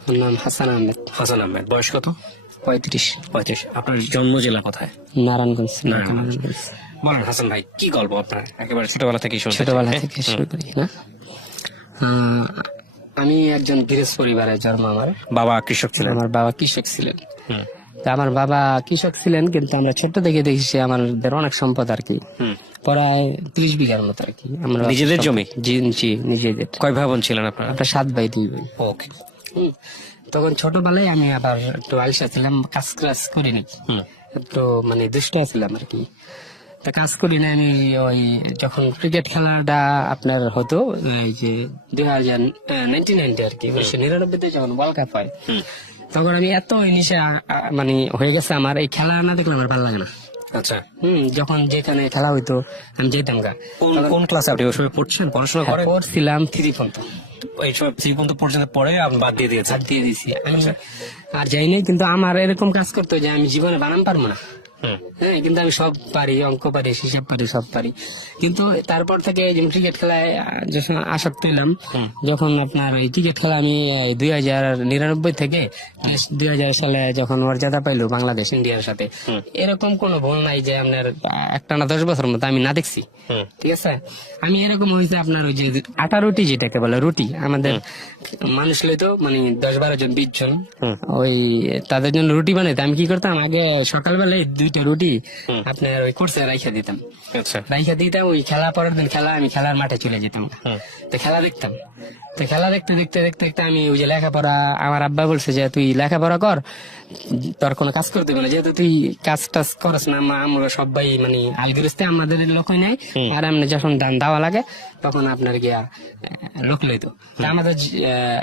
আমার নাম হাসান আহমেদ। হাসান আহমেদ, বয়স কত? 35। 35। আপনার জন্ম জেলা কোথায়? নারায়ণগঞ্জ। নারায়ণগঞ্জ। বলেন হাসান ভাই, কি গল্প আপনার একেবারে ছোটবেলা থেকে শুনতে চাই। ছোটবেলা হ্যাঁ? থেকে শুরু করি না। আমি একজন গৃহস্থ পরিবারে জন্ম আমার। বাবা কৃষক ছিলেন? আমার বাবা কৃষক ছিলেন। হুম, তা আমার বাবা কৃষক ছিলেন, কিন্তু আমরা ছোট্ট থেকে দেখেছি আমাদের অনেক সম্পদ আর কি, হুম। প্রায় 30 বিঘার মতো আর কি। আমরা নিজেদের জমি? জি জি, নিজেদের। কয় ভাই বোন ছিলেন আপনারা? আমরা 7 ভাই 2 বোন। ওকে। হুম। তখন ছোটবেলায় আমি আবার একটু আলসা ছিলাম, কাজ ক্লাস করিনি, হুম, একটু মানে দুষ্ট ছিলাম আর কি। তা কাজ করি না আমি। ওই যখন ক্রিকেট খেলাটা আপনার হতো, এই যে 1990 আর কি, 1999-তে যখন ওয়ার্ল্ড কাপ হয়, হুম। তখন আমি এত নিশে মানে হয়ে গেছে আমার, এই খেলা না দেখলে আমার ভালো লাগে না। আচ্ছা, যখন যেখানে খেলা হইতো আমি যেতাম গা। কোন ক্লাসে আপনি ওই সময় পড়ছেন, পড়াশোনা করেন? পড়ছিলাম 3 পর্যন্ত। এই সময় 3 পর্যন্ত পর্যন্ত পড়ে আপনি বাদ দিয়ে দিয়েছেন? হাত দিয়ে দিছি আমি, আর যাই নাই। কিন্তু আমার এরকম কাজ করতো যে আমি জীবনে বানান পারবো না। হুম, হ্যাঁ, কিন্তু আমি সব পারি, অঙ্ক পারি, হিসাব পারি, সব পারি। কিন্তু তারপর থেকে যেমন ক্রিকেট খেলায় যখন আসক্ত হইলাম, যখন আপনার এই ক্রিকেট খেলা আমি 2099 থেকে 2000 সালে যখন মর্যাদা পাইলো বাংলাদেশ ইন্ডিয়ার সাথে, এরকম কোনো ভুল নাই যে আপনার একটানা 10 বছর মতো আমি না দেখছি। হুম। ঠিক আছে, আমি এরকম হয়েছে আপনার ওই যে আটা রুটি, যেটাকে বলে রুটি, আমাদের মানুষ লইতো মানে 10-12 জন 20 জন, ওই তাদের জন্য রুটি বানাইতে আমি কি করতাম, আগে সকালবেলায় 2টা রুটি আপনার ওই কোর্সে রাইখা দিতাম। আচ্ছা, রাইখা দিতাম, ওই খেলা পরের দিন খেলা, আমি খেলার মাঠে চলে যেতাম। তো খেলা দেখতাম। তো খেলা দেখতে দেখতে দেখতে দেখতে আমি ওই যে লেখাপড়া, আমার আব্বা বলছে যে তুই লেখাপড়া কর, তোর কোনো কাজ করতে হবে না, যেহেতু তুই কাজ টাজ করস না। আমরা সবাই মানে আলগিরস্তে আমাদের লোকই নাই, আর আমরা যখন ধান দেওয়া লাগে তখন আপনার গিয়া লোক লইতো। তা আমাদের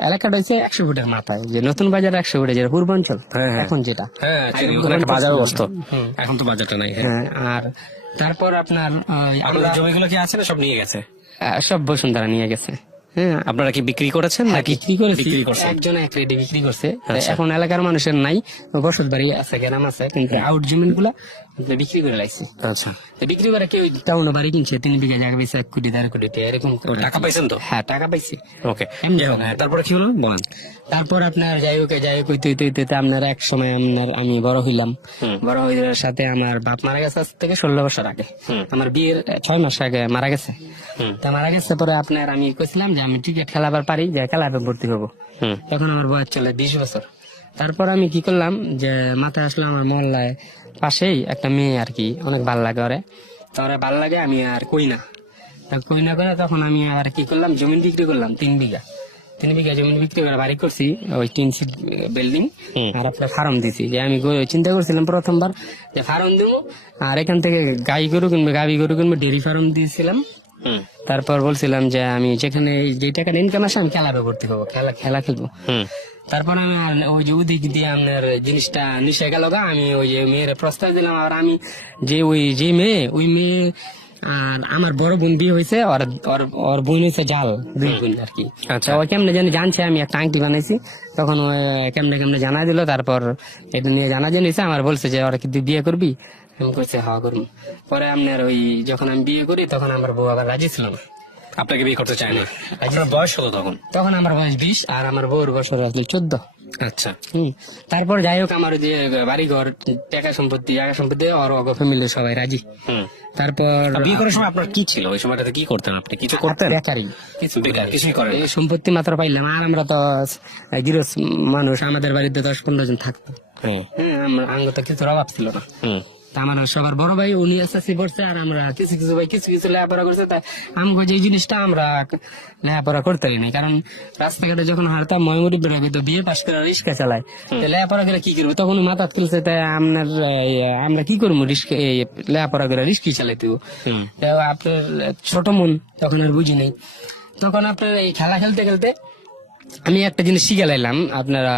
এলাকাটা হচ্ছে 100 ফুটের মাথায়, যে নতুন বাজার 100 ফুটে, যেটা পূর্বাঞ্চল এখন যেটা। হ্যাঁ, ওখানে একটা বাজার বসতো, এখন তো বাজারটা নাই। হ্যাঁ, আর তারপর আপনার আপনার জমিগুলো কি আছে না সব নিয়ে গেছে? সব বসুন্ধরা নিয়ে গেছে। হ্যাঁ, আপনারা কি বিক্রি করেছেন নাকি? বিক্রি করেছি, বিক্রি করছেন? একজন এক রেটে বিক্রি করছে। আচ্ছা। এখন এলাকার মানুষের নাই, বসত বাড়ি আছে, গ্রাম আছে, কিন্তু আউট জমিন গুলা বিক্রি করে লাগছে। আচ্ছা, বিক্রি করে কেউ টাউনে বাড়ি কিনছে, 3 বিঘা জায়গা বেশি 1 কোটি 1.5 কোটি এরকম করে। টাকা পাইছেন তো? হ্যাঁ, টাকা পাইছি। ওকে। এমনি তারপরে কি হলো বলেন? তারপর আপনার যাই হোক হইতে হইতে হইতে আপনার এক সময় আমি বড় হইলাম। বড় হইবার সাথে আমার বাপ মারা গেছে আজ থেকে 16 বছর আগে। আমার বিয়ের 6 মাস আগে মারা গেছে। তা মারা গেছে পরে আপনার আমি কইছিলাম যে আমি ক্রিকেট খেলাবার পারি, যে খেলাবে ভর্তি হবো। তখন আমার বয়স চলে 20 বছর। তারপর আমি কি করলাম, যে মাথায় আসলে আমার মহল্লায় পাশেই একটা মেয়ে আর কি, অনেক ভাল লাগে ওরে। তো ওরে ভাল লাগে, আমি আর কই না। তা কই না করে তখন আমি আর কি করলাম, জমি বিক্রি করলাম 3 বিঘা। 3 বিঘা জমি বিক্রি করে বাড়ি করছি, ওই 3 সিট বিল্ডিং, আর আপনার ফার্ম দিছি। যে আমি চিন্তা করছিলাম প্রথমবার যে ফার্ম দেবো, আর এখান থেকে গাই গরু কিনবো, গাভি গরু কিনবো, ডেয়ারি ফার্ম দিয়েছিলাম। তারপর বলছিলাম যে আমি যেখানে যে টাকা ইনকাম আসে আমি খেলাবে ভর্তি হবো, খেলা খেলবো। তারপর আমি ওই যে ওদিক দিয়ে আপনার জিনিসটা নিশে গেল গা, আমি ওই যে মেয়ের প্রস্তাব দিলাম। আর আমি যে মেয়ে, ওই মেয়ে আর আমার বড় বোন বিয়ে হয়েছে, ওর বোন হয়েছে জাল, 2 বোন আর কি। আচ্ছা। ওই কেমনে জানছে আমি একটা আংটি বানাইছি, তখন ওই কেমনে জানাই দিল। তারপর এটা নিয়ে জানা জানিয়েছে, আমার বলছে যে ওরা কি তুই বিয়ে করবি? আমি কইছে হ্যাঁ করবো। পরে আপনার ওই যখন আমি বিয়ে করি তখন আমার বউ আবার রাজি ছিল না, আপনাকে বিয়ে করতে চায় না। আপনার বয়স হলো তখন? তখন আমার বয়স 20 আর আমার বউর বছর আসলে 14। আচ্ছা। তারপর যাই হোক আমার যে বাড়ি ঘর, টাকা সম্পত্তি, জায়গা সম্পত্তি, আর ফ্যামিলির সবাই রাজি। তারপর বিয়ে করার সময় আপনার কি ছিল? ওই সময়টাতে কি করতেন আপনি? কিছু করতেন? বেকারি, কিছুই করেন? এই সম্পত্তি মাত্র পাইলাম। আর আমরা তো গৃহস্থ মানুষ, আমাদের বাড়িতে 10-15 জন থাকতো। হ্যাঁ, আমরা আঙ্গ তো কিছু অভাব ছিল না। আমার সবার বড় ভাই উনি এসএসসি পড়ছে, আর আমরা কিছু ভাই কিছু লেখাপড়া করছে। তাই আমাকে যে জিনিসটা আমরা লেখাপড়া করতে পারি না, কারণ রাস্তাঘাটে যখন হারতাম ময়মুরি বেরোবে তো বিয়ে পাশ করে রিক্সা চালায়, লেখাপড়া করে কি করবো, তখন মাথা তুলছে। তাই আমরা কি করবো, লেখাপড়া করে রিক্সা চালাইতে আপনার ছোট মন, তখন আর বুঝি নেই। তখন আপনার এই খেলা খেলতে খেলতে আমি একটা জিনিস শিখে লাইলাম, আপনারা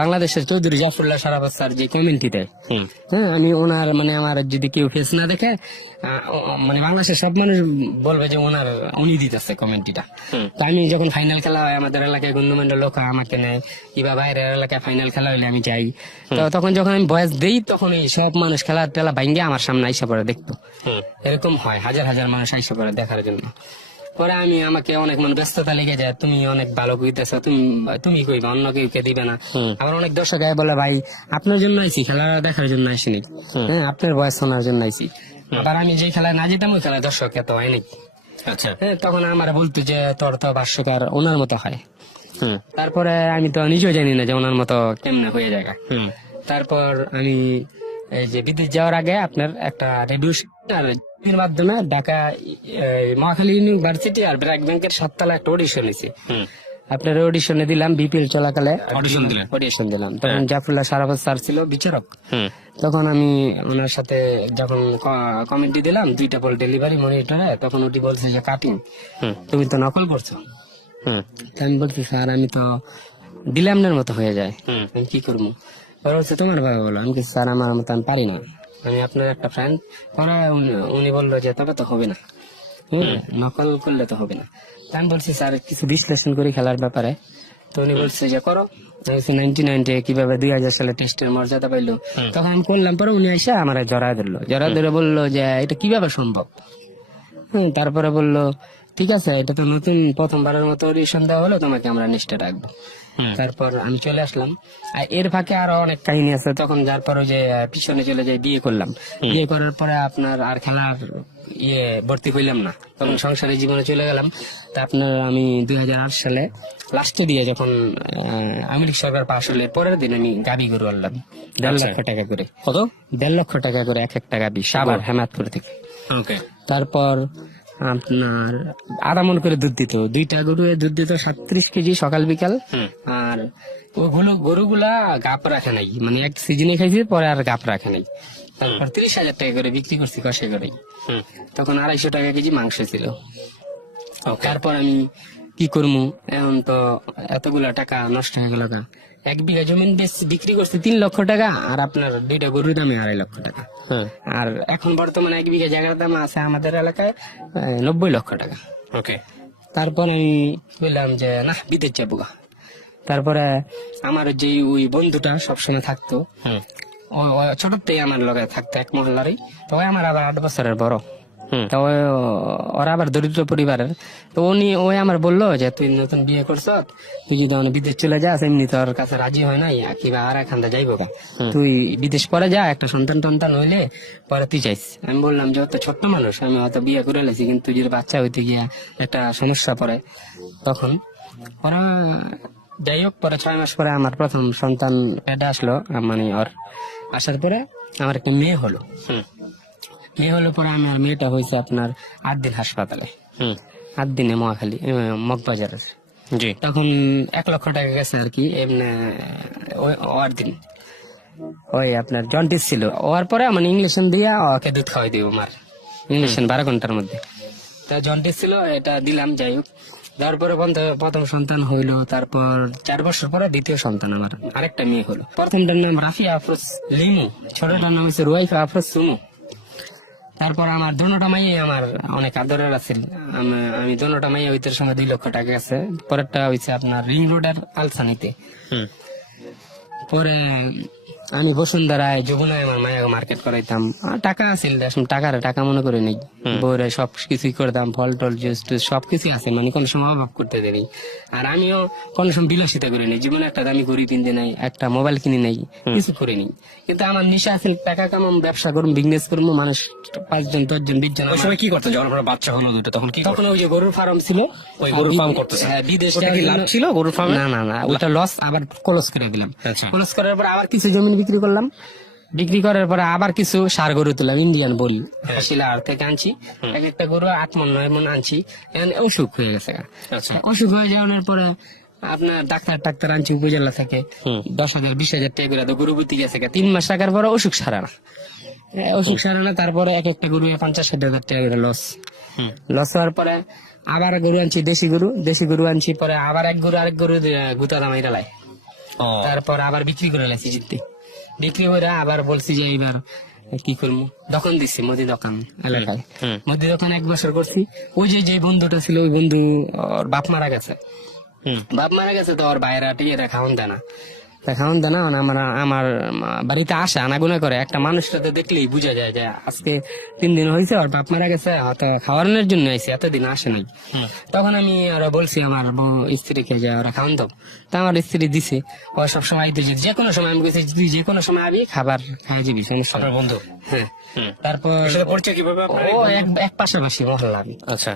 বাংলাদেশের চৌধুরী জাফরুল্লাহ সারাবাত স্যার যে কমেন্টটি দেয়, হ্যাঁ, আমি ওনার মানে আমার যদি কেউ ফেস না দেখে, মানে বাংলাদেশের সব মানুষ বলবে যে উনি দিতেছে কমেন্টটা। তো আমি যখন ফাইনাল খেলা হয় আমাদের এলাকায়, গণ্যমান্য লোক আমাকে নেয়, কিংবা বাইরের এলাকায় ফাইনাল খেলা হইলে আমি যাই। তো তখন যখন আমি বয়স দেই, তখন এই সব মানুষ খেলা টেলা ভাঙ্গে আমার সামনে আইসা পড়ে দেখতো। এরকম হয়, হাজার হাজার মানুষ আইসা পড়ে দেখার জন্য। পরে আমাকে অনেক মানে ব্যস্ততা লেগে যায়, তুমি অনেক ভালো কইতেছো, তুমি কইবা, অন্য কেউ কে দিবে না। আবার অনেক দর্শক বলে ভাই আপনার জন্য আইছি, খেলা দেখার জন্য আসিনি, হ্যাঁ আপনার বয়স শোনার জন্য আইছি। আবার আমি যে খেলায় না যেতাম ওই খেলায় দর্শক এত হয় নাকি। আচ্ছা। হ্যাঁ, তখন আমার বলতো যে তোর তো ভাষ্যকার ওনার মতো হয়। তারপরে আমি তো নিজেও জানি না যে ওনার মতো কেমনে হয়ে যায়। তারপর আমি এই যে বিদেশ যাওয়ার আগে আপনার একটা রেডিও এর মাধ্যমে ঢাকা মহাখালী ইউনিভার্সিটি আর ব্র্যাক ব্যাংকের 7 তলা একটা অডিশন হয়েছে। আপনার অডিশনে দিলাম, বিপিএল চলাকালে অডিশন দিলাম। তখন জাফরুল্লাহ সারাফত স্যার ছিল বিচারক। তখন আমি ওনার সাথে যখন কমেন্টি দিলাম 2টা বল ডেলিভারি মনিটরে, তখন ওটি বলছে যে কাটিং, তুমি তো নকল করছো। তা আমি বলছি স্যার আমি তো ডিলামনের মতো হয়ে যায়, আমি কি করবো? পরে বলছে তোমার ভাবে বলো। আমি স্যার আমার মতো আমি পারি না, আমি আপনার একটা ফ্রেন্ড। পরে উনি বললো যে তবে তো হবে না, নকল করলে তো হবে না। তা আমি বলছি স্যার কিছু বিশ্লেষণ করি খেলার ব্যাপারে। তো উনি বলছে যে করো। 1990 কিভাবে 2000 সালে টেস্টের মর্যাদা পাইলো, তখন আমি করলাম। পরে উনি এসে আমার জড়া ধরে বললো যে এটা কিভাবে সম্ভব। তারপরে বললো ঠিক আছে, এটা তো নতুন প্রথমবারের মতো অডিশন দেওয়া হলো, তোমাকে আমরা নিশ্চয় রাখবো। তারপর আমি চলে আসলাম। আর এর ফাঁকে আরো অনেক কাহিনী আছে। তখন যার পরে যে পিছনে চলে যাই, বিয়ে করলাম। বিয়ে করার পরে আপনার আর খেলার ভর্তি হইলাম না, তখন সংসারের জীবনে চলে গেলাম। তা আপনার আমি 2008 সালে লাস্টে দিয়ে যখন আওয়ামী সরকার পাশ হলে পরের দিন আমি গাবি গরু আনলাম 1.5 লক্ষ টাকা করে। কত? 1.5 লক্ষ টাকা করে এক একটা গাবি, সাভার হেমাদপুর থেকে। তারপর আপনার আধা মন করে দুধ দিত, 2টা গরু দুধ দিত 37 কেজি সকাল বিকাল। আর গরুগুলা গাপ রাখে নাই, মানে এক সিজনে খাইছি, পরে আর গাপ রাখে নাই। তারপর 30,000 টাকা করে বিক্রি করছি কষে করে। তখন 250 টাকা কেজি মাংস ছিল। তারপর আমি কি করবো, এখন তো এতগুলা টাকা নষ্ট হয়ে গেল। 1 বিঘা জমিন বিক্রি করছি 3 লক্ষ টাকা, আর আপনার 2টা গরুর দামে 2.5 লক্ষ টাকা। আর এখন বর্তমানে 1 বিঘা জায়গার দাম আছে আমাদের এলাকায় 90 লক্ষ টাকা। তারপর আমি বললাম যে না, বিদেশ যাবো। তারপরে আমার যে ওই বন্ধুটা সবসময় থাকতো, ছোটতেই আমার লগে থাকতো, এক মহল্লারই। তো আমার আবার 8 বছরের বড়। তো ওরা আবার দরিদ্র পরিবারের। তো ওই আমার বললো যে তুই নতুন বিয়ে করছ, তুই যদি বিদেশ চলে যাস, এমনি তোর কাছে রাজি হয় নাই, কিবা আর এখান থেকে যাইবো, তুই বিদেশ পরে যা, একটা সন্তান টন্তান হইলে পরে তুই যাইস। আমি বললাম যে অত ছোট্ট মানুষ, আমি হয়তো বিয়ে করে লেছি, কিন্তু যদি বাচ্চা হইতে গিয়া একটা সমস্যা পড়ে তখন। ওরা যাই হোক, পরে 6 মাস পরে আমার প্রথম সন্তান পেটে আসলো। মানে ওর আসার পরে আমার একটা মেয়ে হলো। মেয়ে হলো পরে আমার মেয়েটা হয়েছে আপনার 8 দিন হাসপাতালে, 8 দিনে মহাখালী মগবাজারের। তখন 1 লক্ষ টাকা গেছে আর কি। এমনি ওর দিন ওই আপনার জন্ডিস ছিল। ওর পরে মানে ইংলিশন দিয়া ওকে দুধ খাওয়াই দিব আমার ইংলিশন 12 ঘন্টার মধ্যে। তা জন্ডিস ছিল, এটা দিলাম। যাই হোক, তারপরে প্রথম সন্তান হইলো। তারপর 4 বছর পরে দ্বিতীয় সন্তান আমার আরেকটা মেয়ে হলো। প্রথমটার নাম রাফিয়া আফরোজ লিমু, ছোটটার নাম হচ্ছে রুয়াইফা আফরোজ সুমু। তারপর আমার দোনোটা মাইয়ে আমার অনেক আদরের আছে। আমি দোনোটা মাইয়ে ওইটার সঙ্গে 2 লক্ষ টাকা আছে। পরেরটা হয়েছে আপনার রিং রোডের আলসানিতে। পরে আমি বসুন্ধরায় যমুনায় আমার মায়া মার্কেট করাইতাম। টাকা আছিল, টাকা মনে করে নেই। বউরে সব কিছুই করতাম, ফল টল জুস টুস সবকিছু আছে, মানে কোন সময় অভাব করতে দেয়নি। আর আমিও কোন সময় বিলাসিতা করে নেই, জীবনে একটা দামি ঘড়ি কিনতে নাই, একটা মোবাইল কিনে নাই, কিছু করে নেই। কিন্তু আমার নিশা আছে টাকা কামাম, ব্যবসা করবো, বিজনেস করবো। মানুষ 5 জন 10 জন 20 জন। ওই সময় কি করতেন যখন আপনার বাচ্চা হলো 2টা? তখন কি? তখন ওই যে গরুর ফার্ম ছিল, ওই গরুর ফার্ম করতেছেন? হ্যাঁ, বিদেশ লাভ ছিল গরুর ফার্মে? না, ওটা লস। আবার ক্লোজ করে দিলাম। ক্লোজ করার পর আবার কিছু জমি বিক্রি করলাম। বিক্রি করার পরে আবার কিছু সার গরু তুললাম, ইন্ডিয়ান বলি শিলার থেকে আনছি। এক একটা গরু 8 মণ 9 মণ আনছি। অসুখ হয়ে গেছে। অসুখ হয়ে যাওয়ার পরে আপনার ডাক্তার আনছি উপজেলা থেকে 10,000 20,000 টাকা করে। তো গরু বুঝতে গেছে 3 মাস টাকার পরে অসুখ সারা না। তারপরে এক একটা গরু 50-60 টাকা করে লস হওয়ার পরে আবার গরু আনছি, দেশি গরু আনছি। পরে আবার আরেক গরু গুতা দামাই ডালাই। তারপর আবার বিক্রি করে লাইছি জিততে। বিক্রি করে আবার বলছি যে এইবার কি করবো, দোকান দিচ্ছি, মুদি দোকান এলাকায়। মুদি দোকান 1 বছর করছি। ওই যে বন্ধুটা ছিল, ওই বন্ধু ওর বাপ মারা গেছে। তো ওর বাইরা টিয়েরা খাওয়ান দেয় না। তা খাওয়ান দেয় না, আমার আমার বাড়িতে আসে আনাগুনা করে, একটা মানুষটাতে দেখলেই বোঝা যায় যে আজকে 3 দিন হয়েছে ওর বাপ মারা গেছে, হয়তো খাওয়ানোর জন্য আইসি, এতদিন আসে নাই। তখন আমি ওরা বলছি আমার স্ত্রীকে যে ওরা খাওয়ান দাও, তা আমার স্ত্রী দিছে। ও সবসময় আইতে যে কোনো সময় আমি বলছি তুই যে কোনো সময় আবি, খাবার খাই যাবি, সমস্যা নেই। আপনার বন্ধু? হ্যাঁ। তারপর এর সাথে পরিচয় কিভাবে আপনার? ও এক পাশাপাশি মহল্লা আমি। আচ্ছা,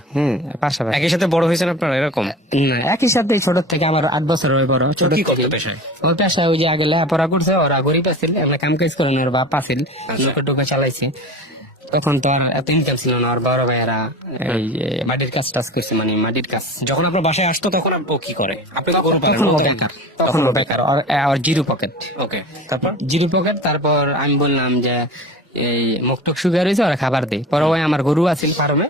পাশাপাশি একই সাথে বড় হয়েছেন আপনারা এরকম? না, একই সাথে ছোট থেকে আমার 8 বছর ওই বড়, ছোট কি থেকে করতে পেশায়? ওই পেশায় ওই যে আগে লেখাপড়া করছে, ওরা গরিব আছিল, আমরা কাম কাজ করেন, ওর বাপ আছিল, নৌকা টুকা চালাইছে। তখন তো আর এত ইনকাম ছিল না, ওর বড় ভাইয়েরা এই যে মাটির কাজ টাজ করছে, মানে মাটির কাজ। যখন আপনার বাসায় আসতো তখন ও কি করে? আপনি তো গরু পালেন। তখন ও বেকার, তখন ও বেকার, আর জিরো পকেট। ওকে, তারপর? Zero pocket. তারপর আমি বললাম যে এই মুখটুক সুগার হয়েছে, ওরা খাবার দেয়। পরে ওই আমার গরু আছিল ফার্মে,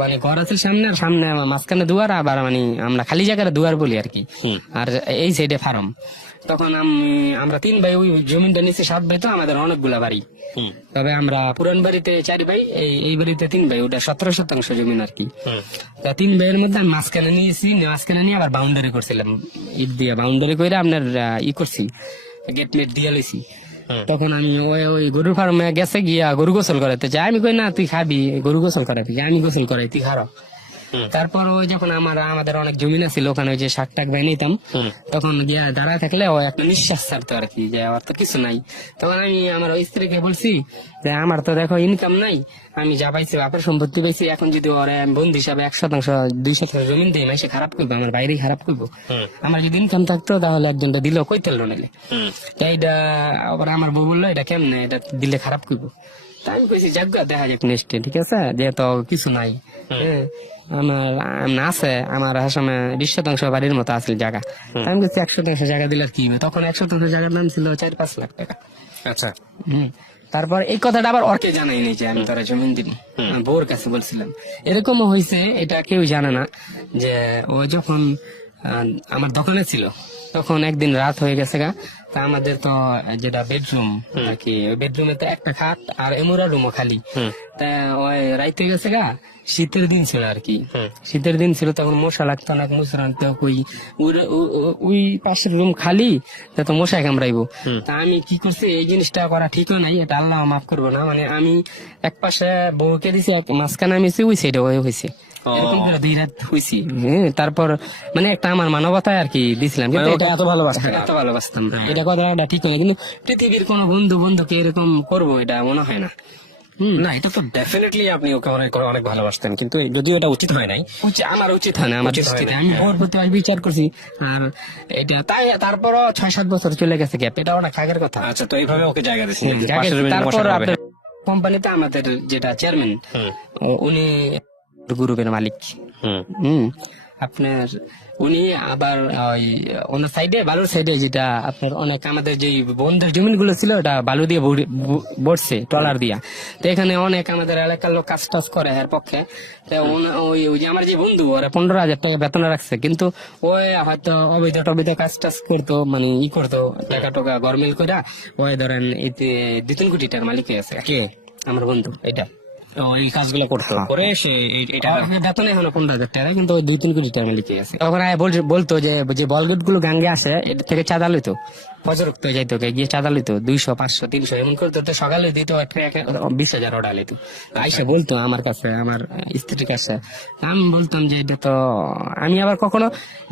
মানে ঘর আছে সামনে, আর সামনে মাঝখানে দুয়ার, আবার মানে আমরা খালি জায়গায় দুয়ার বলি আর কি, আর এই সাইডে ফার্ম। তখন আমরা 3 ভাই, ওই জমিটা নিচে 7 ভাই, তো আমাদের অনেকগুলা বাড়ি। তবে আমরা পুরান বাড়িতে 4 ভাই, এই বাড়িতে 3 ভাই, ওটা 17% জমিন আর কি। তা 3 ভাইয়ের মধ্যে আমি মাঝখানে নিয়েছি, মাঝখানে নিয়ে আবার বাউন্ডারি করছিলাম, ইট দিয়ে বাউন্ডারি করে আপনার করছি, গেট মেট দিয়ে লইছি। তখন আমি ওই গরুর ফার্মে গেছে গিয়া গরু গোসল করাতে চাই, আমি কই না তুই খাবি, গরু গোসল করাতে, আমি গোসল করাই, তুই খারাপ। তারপর ওই যখন আমাদের অনেক জমিন আছিল, ওখানে ওই যে শাক টাক বাই নিতাম, তখন গিয়া দাঁড়ায় থাকলে ও একটা নিঃশ্বাস ছাড়তো আর কি, যে আমার তো কিছু নাই। তখন আমি আমার ওই স্ত্রীকে বলছি যে আমার তো দেখো ইনকাম নাই, আমি যা পাইছি বাপের সম্পত্তি পাইছি, এখন যদি ওরে আমি বন্ধু হিসাবে 1% 2% জমিন দিই, মাসে খারাপ করবো, আমার বাইরেই খারাপ করবো। আমার যদি ইনকাম থাকতো তাহলে একজনটা দিল, কই তেল নিলে। এইটা আবার আমার বউ বললো এটা কেমনে, এটা দিলে খারাপ করবো। তাই আমি কইছি যাক দেখা যাক নেক্সটে, ঠিক আছে, যেহেতু কিছু নাই। আমার আছে, আমার আসামে 20% বাড়ির মতো আছে জায়গা। আমি বলছি 1% জায়গা দিলে আর কি হবে, তখন 1% জায়গার দাম ছিল 4-5 লাখ টাকা। আচ্ছা, তারপর এই কথাটা আবার ওরকে জানাই নাই যে আমি তারা জমিন দিন, বউর কাছে বলছিলাম। এরকমও হয়েছে, এটা কেউ জানে না, যে ও যখন আমার দোকানে ছিল, তখন একদিন রাত হয়ে গেছে গা, তা আমাদের তো যেটা বেডরুম আর কি, ওই বেডরুমে তো একটা খাট আর এমুরা রুমও খালি। তা ওই রাইত হয়ে গেছে গা, শীতের দিন ছিল আর কি, শীতের দিন ছিল, তখন মশা লাগতো অনেক, মশা রাখতে ওই পাশের রুম খালি, তা তো মশায় কামড়াইবো। তা আমি কি করছি, এই জিনিসটা করা ঠিকও নাই, এটা আল্লাহ মাফ করবো না, মানে আমি এক পাশে বউকে দিছি, মাঝখানে আমি ওই সাইডে হয়েছে, এরকম করে 2 রাত হয়েছি। তারপর মানে একটা আমার মানবতায় আর কি দিছিলাম, কিন্তু এটা এত ভালোবাসতাম না, এটা কথাটা ঠিক নয়। কিন্তু পৃথিবীর কোন বন্ধুকে এরকম করবো, এটা মনে হয় না। না, এটা তো ডেফিনেটলি আপনি ওকে অনেক অনেক ভালোবাসতেন, কিন্তু যদিও এটা উচিত হয় নাই। আমার উচিত হয় না, আমার দৃষ্টিতে আমি ওর প্রতি বিচার করছি, আর এটা তাই তারপরও 6-7 বছর চলে গেছে গ্যাপ, এটা অনেক আগের কথা। আচ্ছা, তো এইভাবে ওকে জায়গা দিচ্ছেন। তারপর আপনার কোম্পানিতে আমাদের যেটা চেয়ারম্যান, উনি গ্রুপের মালিক। আপনার উনি আবার ওই ওনার সাইডে, বালুর সাইডে, যেটা আপনার অনেক আমাদের যে বন্ধের জমিন গুলো ছিল, ওটা বালু দিয়ে বসছে ট্রলার দিয়া। তো এখানে অনেক আমাদের এলাকার লোক কাজ টাজ করে এর পক্ষে। তো ওই যে আমার যে বন্ধু, ওরা 15,000 টাকা বেতন রাখছে, কিন্তু ওই হয়তো অবৈধ কাজ টাজ করতো, মানে করতো টাকা টোকা গরমিল করে, ওই ধরেন 2-3 কোটি টাকার মালিক হয়ে আছে। কে? আমার বন্ধু। এটা এই কাজগুলো করতো করে সে বেতন এখনো 15,000 টাকা, কিন্তু ওই 2-3 কোটি টাকা লিখে আছে। তখন বলতো যে বলগেট গুলো গাঙ্গে আসে, এটা থেকে চাঁদা লইতো, ফজরক্ত যাইতো, গিয়ে চাঁদা লইতো 200, 500, 300 এমন করতো। তো সকালে দিত 20,000 অর্ডার লইতো, আইসা বলতো আমার কাছে, আমার স্ত্রীর কাছে। আমি বলতাম যে এটা তো, আমি আবার কখনো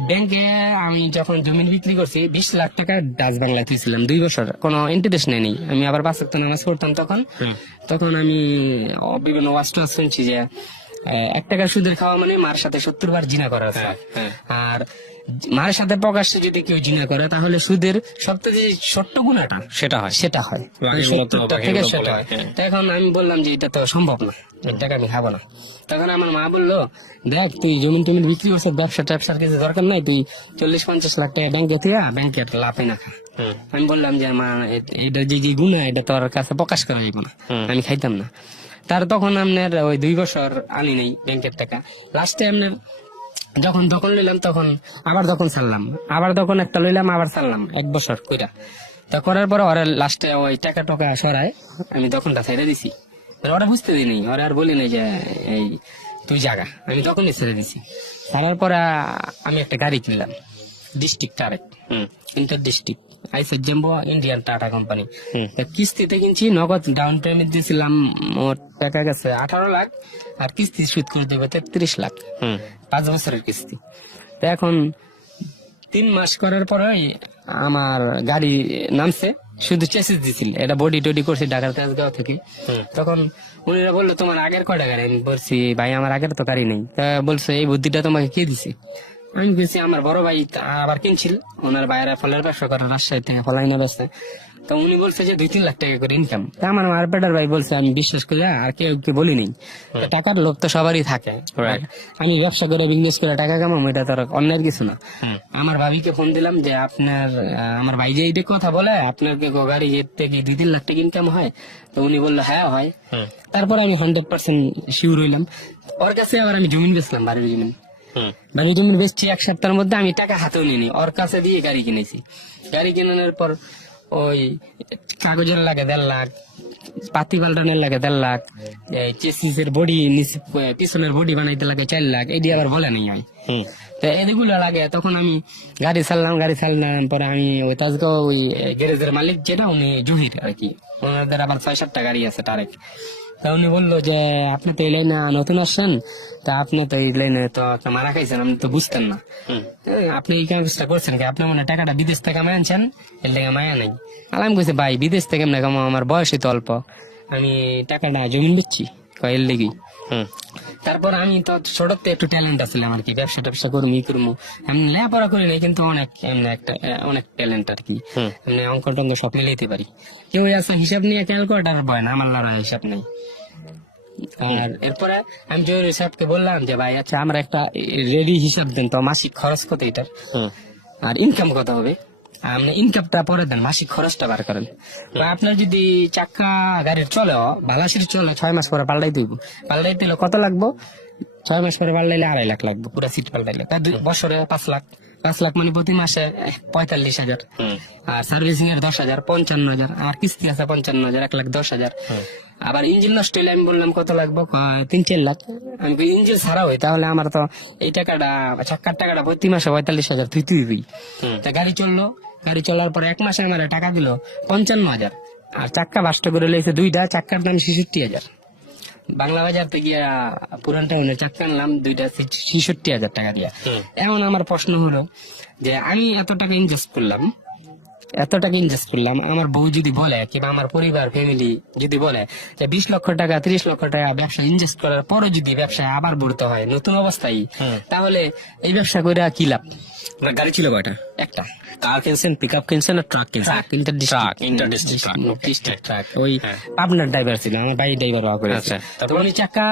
ব্যাংকে, আমি যখন জমি বিক্রি করছি 20 লাখ টাকা ডাচ বাংলায় তুইছিলাম 2 বছর, কোনো ইন্টারেস্ট নেই। আমি আবার 5 ওয়াক্ত নামাজ পড়তাম তখন আমি বিভিন্ন ওয়াজ শুনছি যে 1 টাকা সুদের খাওয়া মানে মার সাথে 70 বার জিনা করা আছে। আর মার সাথে প্রকাশ্যে যদি কেউ জিনা করে, তাহলে সুদের সবথেকে ছোট্ট গুণাটা সেটা হয়। 70টা থেকে সেটা হয়। এখন আমি বললাম যে এটা তো সম্ভব না, 1 টাকা আমি খাবো না। তখন আমার মা বললো, দেখ তুই জমিন টমিন বিক্রি করছিস, ব্যবসা ট্যাবসার কিছু দরকার নাই, তুই 40-50 লাখ টাকা ব্যাংকে থিয়া ব্যাংকের লাভই না খা। আমি বললাম যে মা, এটা যে গুণা, এটা তোর কাছে প্রকাশ করা যাবে না, আমি খাইতাম না। তার তখন আপনার ওই 2 বছর আনি নেই ব্যাংকের টাকা। লাস্টে আপনার যখন দখল নিলাম, তখন আবার দখল ছাড়লাম, আবার দখল একটা লইলাম, আবার ছাড়লাম 1 বছর কইরা। তা করার পরে ওরা লাস্টে ওই টাকা টোকা সরায় আমি দখলটা ছেড়ে দিছি। ওরা বুঝতে দিই নাই, ওরা আর বলি নাই যে এই তুই জাগা, আমি তখনই ছেড়ে দিছি। ছাড়ার পরে আমি একটা গাড়ি কিনলাম। ডিস্ট্রিক্ট আরেক হুম ইন্টার ডিস্ট্রিক্ট আইসে জেম্বো ইন্ডিয়ান টাটা কোম্পানি। হুম কিস্তিতে কিনছি, নগদ ডাউন পেমেন্ট দিয়েছিলাম মোট টাকা গেছে 18 লাখ, আর কিস্তি সুদ করে দেবে 33 লাখ, হুম 5 বছরের কিস্তি। তো এখন 3 মাস করার পরে আমার গাড়ি নামছে, শুধু চেসিস দিছিল, এটা বডি টডি করছি ঢাকার তেজগাঁও থেকে। হুম তখন উনিরা বললো তোমার আগের কয়টা গাড়ি? আমি বলছি ভাই আমার আগের তো গাড়ি নেই। তা বলছে এই বুদ্ধিটা তোমাকে কে দিছে? আমি বলছি আমার বড় ভাই আবার কিনছিল, ওনার বাইরে ফলের ব্যবসা করে রাজশাহী থেকে ফলাইনা ব্যবসা। তো উনি বলছে যে 2-3 লাখ টাকা করে ইনকাম। তা আমার মারপেটার ভাই বলছে আমি বিশ্বাস করি আর কেউ কি বলি নেই, তো টাকার লোভ তো সবারই থাকে। Right. আমি ব্যবসা করে বিজনেস করে টাকা কামাবো, এটা তো আর অন্যের কিছু না। হুম আমার ভাবিকে ফোন দিলাম যে আপনার আমার ভাই যে এইটা কথা বলে আপনার কি গাড়ি এর থেকে 2-3 লাখ টাকা ইনকাম হয়? তো উনি বললো হ্যাঁ হয়। হুম তারপর আমি 100% শিওর হইলাম। ওর কাছে আবার আমি জমিন বেচলাম, বাড়ির জমিন। হুম বাড়ির জমিন বেচছি 1 সপ্তাহের মধ্যে, আমি টাকা হাতেও নিইনি, ওর কাছে দিয়ে গাড়ি কিনেছি। গাড়ি কিনানোর পর ওই কাগজের লাগে 1.5 লাখ, পাতি পাল্টানোর লাগে 1.5 লাখ, চেসিসের বডি পিছনের বডি বানাইতে লাগে 4 লাখ, এই দিয়ে আবার বলে নাই আমি। হুম তো এগুলো লাগে। তখন আমি গাড়ি ছাড়লাম পরে আমি ওই তাজগাঁও ওই গ্যারেজের মালিক যেটা, উনি জহির আর কি, ওনাদের আবার 6-7টা গাড়ি আছে টারেক। তা উনি বললো যে আপনি তো এই লাইনে নতুন আসছেন, তা আপনি তো এই লাইনে তো একটা মারা খাইছেন, আপনি তো বুঝতেন না। হুম আপনি এই কাজটা করছেন কি? আপনি মনে হয় টাকাটা বিদেশ থেকে মায়া আনছেন, এর লেগে মায়া নাই। আর আমি কইছি ভাই বিদেশ থেকে এমনি কামাও, আমার বয়সই তো অল্প, আমি টাকাটা জমিন বেচছি এর লেগেই। হুম তারপর আমি তো ছোটতে একটু ট্যালেন্ট আছিল আমার কি, ব্যবসা ট্যাবসা করবো। আমি লেখাপড়া করি নাই, কিন্তু অনেক এমনি একটা অনেক ট্যালেন্ট আর কি। হুম এমনি অঙ্ক টঙ্ক সব মিলাইতে পারি। কেউ আছে হিসাব নিয়ে ক্যালকুলেটার বয় না, আমার লড়াই হিসাব নেই। আর এরপরে আমি জহির সাহেবকে বললাম যে ভাই আচ্ছা আমরা একটা রেডি হিসাব দেন তো, মাসিক খরচ কত এটার হুম আর ইনকাম কত হবে, আপনি ইনকামটা পরে দেন, মাসিক খরচটা বার করেন। তো আপনার যদি চাকা গাড়ির চলে বালাসির চলে 6 মাস পরে পাল্টাই দিব, পাল্টাইতে হলে কত লাগবো? 6 মাস পরে পাল্টাইলে 2.5 লাখ লাগবে, পুরো সিট পাল্টাইলে। তাই 2 বছরে 5 লাখ, 5 লাখ মানে প্রতি মাসে 45,000, হুম আর সার্ভিসিং এর 10,000, 55,000, আর কিস্তি আছে 55,000, 1,10,000। আবার ইঞ্জিন নষ্ট হলে আমি বললাম কত লাগবে? 3-4 লাখ। আমি ইঞ্জিন ছাড়া হয় তাহলে আমার তো এই টাকাটা চাক্কার টাকাটা প্রতি মাসে 45,000 তুই তুই। হুম তা গাড়ি চললো, গাড়ি চলার পর 1 মাসে আমার টাকা দিল 55,000, আর চাক্কা বাস্ট করে লইছে 2টা, চাক্কার দাম 66,000। বাংলা বাজার থেকে পুরান টাউনের চাক্কা আনলাম 2টা 66,000 টাকা দিয়া। হুম এখন আমার প্রশ্ন হলো যে আমি এত টাকা ইনভেস্ট করলাম, আমার বউ যদি বলে কিংবা আমার পরিবার ফ্যামিলি যদি বলে যে 20 লক্ষ টাকা 30 লক্ষ টাকা ব্যবসা ইনভেস্ট করার পরে যদি ব্যবসায় আবার ভরতে হয় নতুন অবস্থায়, হুম। তাহলে এই ব্যবসা করে কি লাভ? আপনার গাড়ি ছিল কয়টা? একটা কার কিনছেন, পিক আপ কিনছেন না ট্রাক কিনছেন? ট্রাক, ইন্টারডিস্ট্রিক্ট ট্রাক, ওই পাবনার ড্রাইভার ছিল, আমার বাড়ির ড্রাইভার হওয়া করে। আচ্ছা, তো উনি চাক্কা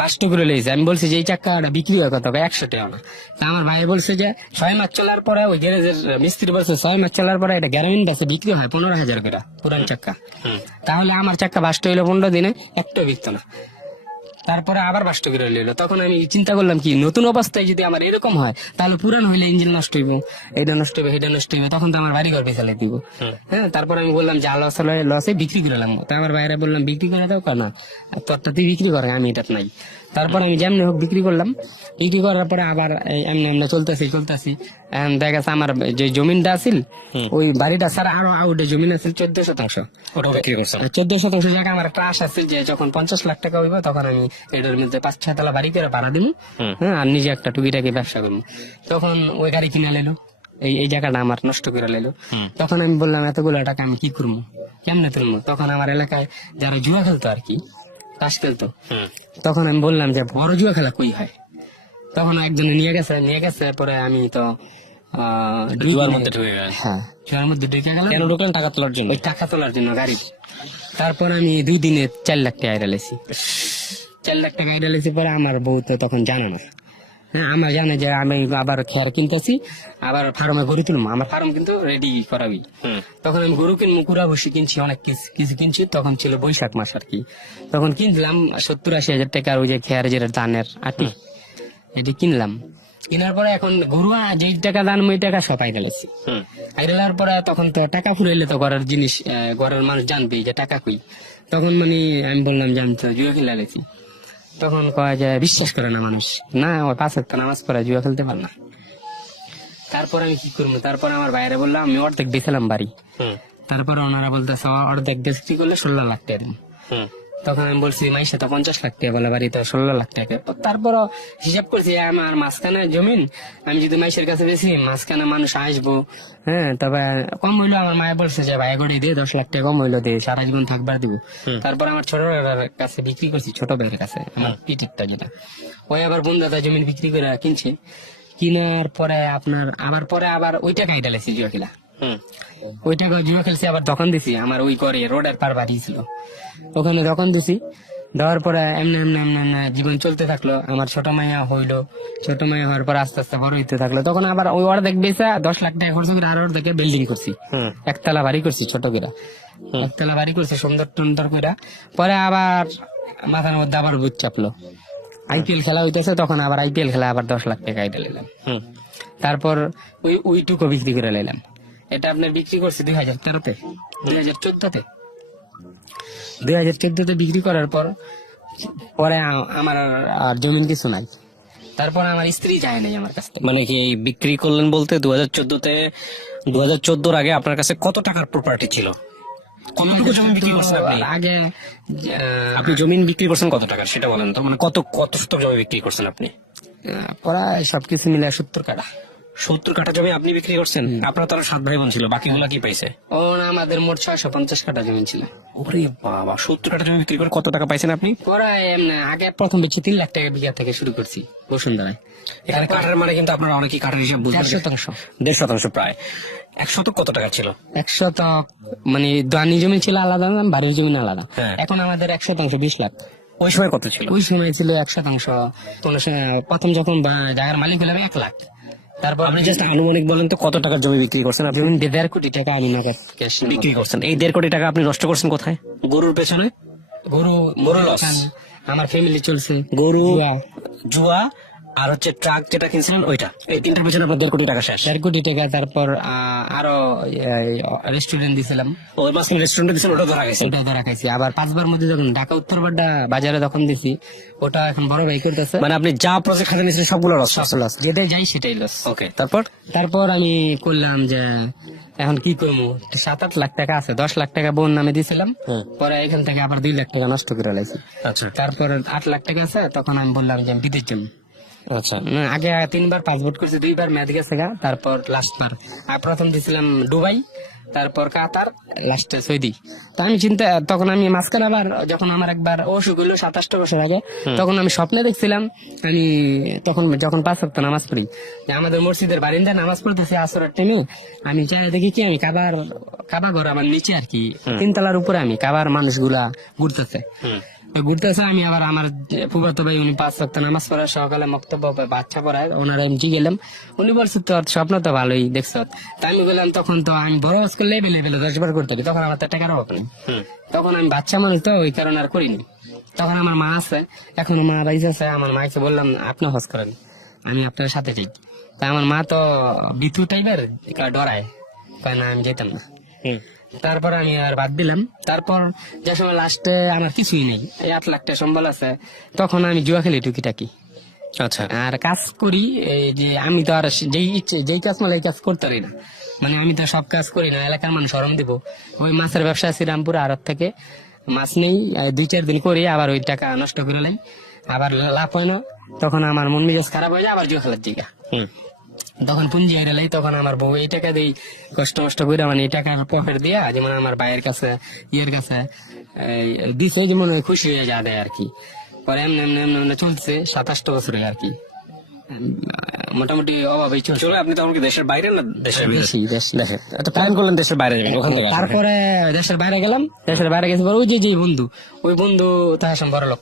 বাস্ট করে লেগেছে। আমি বলছি যে এই চাক্কাটা বিক্রি হয় কত? 100 টাকা না। তা আমার ভাই বলছে যে 6 মাস চলার পরে, ওই গ্যারেজের মিস্ত্রি বলছে 6 মাস চলার পরে এটা গ্যারামিন বেচে বিক্রি হয় 15,000 করে পুরান চাক্কা। হুম তাহলে আমার চাক্কা বাস্ট হইলো 15 দিনে, একটা বিকতো না। তারপরে আবার বাস্ট করে লইলো। তখন আমি চিন্তা করলাম কি, নতুন অবস্থায় যদি আমার এরকম হয় তাহলে পুরান হইলে ইঞ্জিন নষ্ট হইব, এটা নষ্ট হইবে, এটা নষ্ট হইবে, তখন তো আমার বাড়ি ঘর বেচালে দিব। হ্যাঁ, তারপর আমি বললাম যা লস হলো লসে বিক্রি করে লাগবো। তা আমার বাইরে বললাম বিক্রি করে দাও, না তোরটা তুই বিক্রি করে, আমি এটা নাই। তারপর আমি যেমনি হোক বিক্রি করলাম। বিক্রি করার পরে আবার এমনি এমনি চলতেছি। দেখা গেছে আমার যে জমিনটা আছিল, ওই বাড়িটা ছাড়া আরো আউটে জমিন আছে 14 শতাংশ। ওটা বিক্রি করছেন? 14 শতাংশ জায়গা আমার একটা আশা আছে যে যখন 50 লাখ টাকা হইব তখন আমি এটার মধ্যে 5-6 তলা বাড়ি করে ভাড়া দিব, হ্যাঁ, আর নিজে একটা টুকিটাকি ব্যবসা করবো। তখন ওই গাড়ি কিনে লাইলো, এই জায়গাটা আমার নষ্ট করে লাইলো। তখন আমি বললাম এতগুলো টাকা আমি কি করবো, কেমনে তুলবো? তখন আমার এলাকায় যারা জুয়া খেলতো আর কি, তাস খেলতো, তখন আমি বললাম যে বড় জুয়া খেলা কই হয়? তখন একজনে নিয়ে গেছে। পরে আমি তো জুয়ার মধ্যে ঢুকে গেলেন? হ্যাঁ, জুয়ার মধ্যে ঢুকে গেলাম। কেন ঢুকলেন? টাকা তোলার জন্য? ওই টাকা তোলার জন্য গাড়ি। তারপর আমি 2 দিনে 4 লাখ টাকা আইডালেছি। 4 লাখ টাকা আইডালেছি। পরে আমার বউ তো তখন জানে না, হ্যাঁ, আমার জানে যে আমি আবার খেয়ার কিনতেছি, আবার ফার্মে গরু তুলবো। আমার ফার্ম কিন্তু রেডি করাবি। তখন আমি গরু কিনবো, কুড়া বসে কিনছি, অনেক কিছু কিনছি। তখন ছিল বৈশাখ মাস আর কি। তখন কিনলাম 70-80 হাজার টাকা ওই যে খেয়ার যেটা ধানের আটি, এটি কিনলাম। কেনার পরে এখন গরু যেই টাকা দান ওই টাকা সব আইডালেছি। আইডালার পরে তখন তো টাকা ফুরাইলে তো ঘরের জিনিস, ঘরের মানুষ জানবে যে টাকা কই। তখন মানে আমি বললাম যে আমি তো জুয়া খেলে আলেছি। তখন কয় যে বিশ্বাস করে না মানুষ, না ওই 5 ওয়াক্ত নামাজ পড়ে জুয়া খেলতে পারে না। তারপর আমি কি করবো, তারপর আমার বাইরে বললাম আমি অর্ধেক বেছিলাম বাড়ি। তারপর ওনারা বলতেছে অর্ধেক বিক্রি করলে 16 লাখ টাকা দিন। তখন আমি বলছি মাইসে তো 50 লাখ টাকা বলে বাড়ি, তো 16 লাখ টাকা। তারপরও হিসাব করছি আমার মাঝখানে জমিন, আমি যদি মাইসের কাছে বেশি মাঝখানে মানুষ আসবো, হ্যাঁ তবে কম হইলো। আমার মায়ে বলছে যে ভাই গড়ি দিয়ে 10 লাখ টাকা কম হইলো দিয়ে সারা জীবন থাকবার দিব। তারপর আমার ছোট ভাইয়ের কাছে বিক্রি করছি, ছোট ভাইয়ের কাছে, আমার পিটিকটা যেটা, ওই আবার বন্ধুটা জমিন বিক্রি করে কিনছে। কিনার পরে আপনার আবার ওই টাকাই ডালেছি জুয়া খেলা। ওই টাকা জুয়া খেলছি, আবার দোকান দিছি আমার ওই করে রোডের পার বাড়ি ছিল, ওখানে দোকান দিছি। দেওয়ার পরে এমনি এমনি এমনি এমনি জীবন চলতে থাকলো। আমার ছোট মাইয়া হইলো, ছোট মাইয়া হওয়ার পর আস্তে আস্তে বড় হইতে থাকলো। তখন আবার ওই অর্ধেক বেচা 10 লাখ টাকা খরচ করে আর অর্ধেকে বিল্ডিং করছি, একতলা বাড়ি করছি ছোট করে, একতলা বাড়ি করছি সুন্দর টুন্দর করে। পরে আবার মাথার মধ্যে আবার বুঝ চাপলো, আইপিএল খেলা হইতেছে, তখন আবার আইপিএল খেলা আবার 10 লাখ টাকা আইডা নিলাম। তারপর ওইটুকু বিক্রি করে নিলাম। এটা আপনার বিক্রি করছি 2013-তে, 2014-তে। 2014-তে বিক্রি করার পর পরে আমার আর জমিন কিছু নাই। তারপর আমার স্ত্রী যায় নাই আমার কাছ থেকে। মানে কি এই বিক্রি করলেন বলতে 2014-তে, 2014-র আগে আপনার কাছে কত টাকার প্রপার্টি ছিল? কতটুকু জমি বিক্রি করছেন আপনি? আগে আপনি জমিন বিক্রি করছেন কত টাকার সেটা বলেন তো, মানে কত শতক জমি বিক্রি করছেন আপনি? প্রায় সবকিছু মিলে 70 কাঠা। 70 কাঠা জমি আপনি বিক্রি করছেন? আপনার তো আরো 7 ভাই বোন ছিল, বাকিগুলা কি পাইছে? ও না, আমাদের মোট 650 কাঠা জমি ছিল। ওরে বাবা, 70 কাঠা জমি বিক্রি করে কত টাকা পাইছেন আপনি? প্রায় এমনি আগে প্রথম বেশি 3 লাখ টাকা বিঘা থেকে শুরু করছি বসুন্ধরায়। এখানে কাঠের মানে কিন্তু আপনারা অনেকেই কাঠের হিসাব বুঝবেন। 1.5% প্রায়। 1 শতক কত টাকা ছিল? 1 শতক মানে দানি জমি ছিল আলাদা, বাড়ির জমি আলাদা। হ্যাঁ। এখন আমাদের 1 শতাংশ 20 লাখ। ওই সময় কত ছিল? ওই সময় ছিল 1 শতাংশ। প্রথম যখন জায়গার মালিক হলাম 1 লাখ। তারপর আপনি জাস্ট আনুমানিক বলেন তো কত টাকার জমি বিক্রি করছেন আপনি? জমি 1.5 কোটি টাকা আমি নগদ ক্যাশ বিক্রি করছেন। এই 1.5 কোটি টাকা আপনি নষ্ট করছেন কোথায়? গরুর পেছনে? গরু লস। আমার ফ্যামিলি চলছে, গরু, জুয়া, জুয়া, আর হচ্ছে ট্রাক যেটা কিনছিলেন ওইটা, এই তিনটার পেছনে আপনার 1.5 কোটি টাকা শেষ। 1.5 কোটি টাকা। তারপর আরো রেস্টুরেন্ট দিছিলাম, ওই মাঝখানে রেস্টুরেন্টে দিচ্ছেন, ওটা ধরা গেছে। ওটা ধরা খাইছি। আবার 5বার মধ্যে যখন ঢাকা উত্তর বাড্ডা বাজারে যখন দিছি, ওটা এখন বড় ভাই করতেছে। মানে আপনি যা প্রজেক্ট হাতে নিয়েছিলেন সবগুলো লস। লস, যেটাই যাই সেটাই লস। ওকে, তারপর? তারপর আমি করলাম যে এখন কি করবো, 7-8 লাখ টাকা আছে, 10 লাখ টাকা বোন নামে দিয়েছিলাম। পরে এখান থেকে আবার 2 লাখ টাকা নষ্ট করে লাইছি। আচ্ছা তারপর 8 লাখ টাকা আছে, তখন আমি বললাম যে আমি বিদেশ যাবো। আচ্ছা। আগে 3বার পাসপোর্ট করছি, 2বার মেয়াদ গেছে গা। তারপর লাস্ট বার প্রথম দিয়েছিলাম দুবাই, তারপর কাতার, লাস্টে সৌদি। তো আমি তখন আমি মাঝখানে আবার যখন আমার একবার অসুখ হলো 27 বছর আগে, তখন আমি স্বপ্নে দেখছিলাম আমি তখন যখন 5 ওয়াক্ত নামাজ পড়ি, যে আমাদের মসজিদের বারিন্দায় নামাজ পড়তেছি আসরের টাইমে, আমি চাই দেখি কি আমি কাবা ঘর আমার নিচে আর কি 3 তলার উপরে আমি কাবার মানুষগুলা ঘুরতেছে। ঘুরতেছে, আমি আবার আমার ফুফাতো ভাই উনি 5 ওয়াক্ত নামাজ পড়ায়, সকালে মক্তব্য বাচ্চা পড়ায়, ওনারা এমজি গেলাম। উনি বলছে তোর স্বপ্ন তো ভালোই দেখছ। তা আমি বললাম তখন তো আমি বড় আজকে লেভেলে 10 বার করতে পারি, তখন আমার তো টাকার অভাব নেই। তখন আমি বাচ্চা মানুষ তো ওই কারণে আর করিনি। তখন আমার মা আছে, এখন মা বাইসে আছে, আমার মাকে বললাম আপনি হজ করেন, আমি আপনার সাথে যাই। তা আমার মা তো বিথু টাইপের ডরায়, কয় না আমি যেতাম না। তারপর আমি আর বাদ দিলাম। তারপর যে সময় লাস্টে আমার কিছুই নেই, এই 8 লাখ টাকা সম্বল আছে, তখন আমি জুয়া খেলি টুকিটাকি। আচ্ছা। আর কাজ করি, এই যে আমি তো আর যেই কাজ মানে এই কাজ করতে পারি না, মানে আমি তো সব কাজ করি না, এলাকার মানুষ সরম দিব। ওই মাছের ব্যবসা শ্রীরামপুর আড়ত থেকে মাছ নেই, 2-4 দিন করি, আবার ওই টাকা নষ্ট করে লাই, আবার লাভ হয় না, তখন আমার মন মেজাজ খারাপ হয়ে যায়, আবার জুয়া খেলার জায়গা। তখন পুঞ্জি হাইরা লাই, তখন আমার বউ এই টাকা দেই কষ্ট করে, মানে এই টাকা পকেট দিয়া, যেমন আমার ভাইয়ের কাছে ইয়ের কাছে দিছে, যেমন খুশি হয়ে যা দেয় আর কি। পরে এমনি এমনি এমনি এমনি চলছে 27 বছরে আর কি, মোটামুটি অভাবেই চলছে। চলে আপনি তখন কি দেশের বাইরে না দেশের ভিতরে? দেশি। দেখেন একটা প্ল্যান করলেন দেশের বাইরে যাবেন, ওখান থেকে আসবেন। তারপরে দেশের বাইরে গেলাম, দেশের বাইরে গেছে পরে ওই যে বন্ধু, ওই বন্ধু তার সঙ্গে বড় লোক।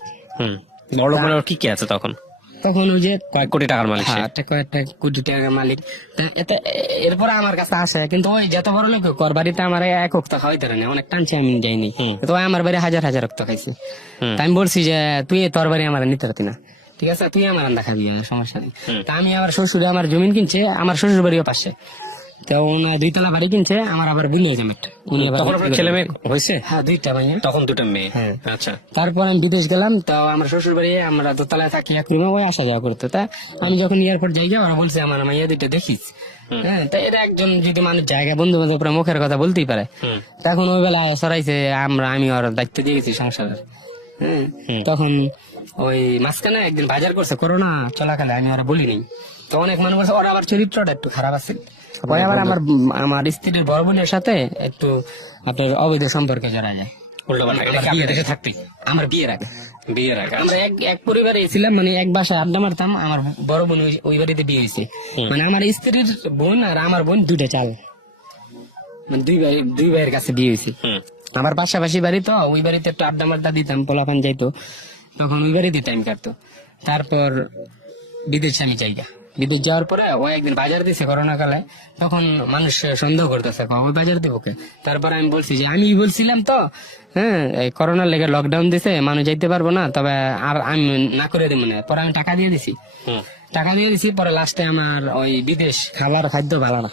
বড় লোক মানে ওর কি আছে তখন? তখন ওই যে কয়েক কোটি টাকার মালিক সে। কয়েকটা কোটি টাকার মালিক। এরপরে আমার কাছে আসে, কিন্তু ওই যত বড় লোক কর বাড়িতে আমার এক অক্ত খাওয়াইতে না, অনেক টানছে, আমি যাইনি। তো আমার বাড়ি হাজার অক্ত খাইছে। তা আমি বলছি যে তুই তোর বাড়ি আমার নিতে পারতি না, ঠিক আছে তুই আমার রান্না খাবি, সমস্যা নেই। তা আমি আমার শ্বশুরে আমার জমিন কিনছে, আমার শ্বশুর বাড়িও পাশে, তো ওনার 2 তলা বাড়ি কিনছে, আমার আবার বুঝিয়ে উনি আবার তখন আপনার ছেলে মেয়ে হয়েছে? হ্যাঁ 2টা মাইয়া, তখন 2টা মেয়ে। হ্যাঁ। আচ্ছা। তারপর আমি বিদেশ গেলাম, তো আমার শ্বশুর বাড়ি আমরা 2 তলায় থাকি, এক রুমে ওই আসা যাওয়া করতো। তা আমি যখন এয়ারপোর্ট যাই, ওরা বলছে আমার মাইয়া 2টা দেখিস, হ্যাঁ, তো এটা একজন যদি মানুষ জায়গা বন্ধু বান্ধব মুখের কথা বলতেই পারে, তখন ওই বেলা সরাইছে আমি ওর দায়িত্ব দিয়ে গেছি সংসারের। হ্যাঁ, তখন ওই মাঝখানে একদিন বাজার করছে করোনা চলাকালে, আমি ওরা বলি নাই। তো অনেক মানুষ বলছে ওর আবার চরিত্রটা একটু খারাপ আছে, ওই আবার আমার স্ত্রীর বড় বোনের সাথে একটু আপনার অবৈধ সম্পর্কে জড়া যায়। উল্টো পাল্টা, এটা কি আপনি দেশে থাকতেই? আমার বিয়ের আগে বিয়ের আগে? আমরা এক পরিবারে ছিলাম, মানে এক বাসায় আড্ডা মারতাম। আমার বড় বোন ওই বাড়িতে বিয়ে হয়েছে, মানে আমার স্ত্রীর বোন আর আমার বোন দুইটা চাল, মানে দুই ভাইয়ের কাছে বিয়ে হয়েছে। আমার পাশাপাশি বাড়ি, তো ওই বাড়িতে একটু আড্ডা মাড্ডা দিতাম, পোলাপান যাইতো, তখন ওই বাড়িতে টাইম কাটতো। তারপর বিদেশে আমি যাইগা, বিদেশ যাওয়ার পরে ও একদিন বাজার দিছে করোনা কালে, তখন মানুষ সন্দেহ করতেছে ওই বাজার দিব ওকে। তারপর আমি বলছি যে আমি বলছিলাম তো, হ্যাঁ, এই করোনার লেগে লকডাউন দিছে, মানুষ যাইতে পারবো না, তবে আর আমি না করে দিব না। পরে আমি টাকা দিয়ে দিছি, পরে লাস্টে আমার ওই বিদেশ খাবার খাদ্য ভালো না,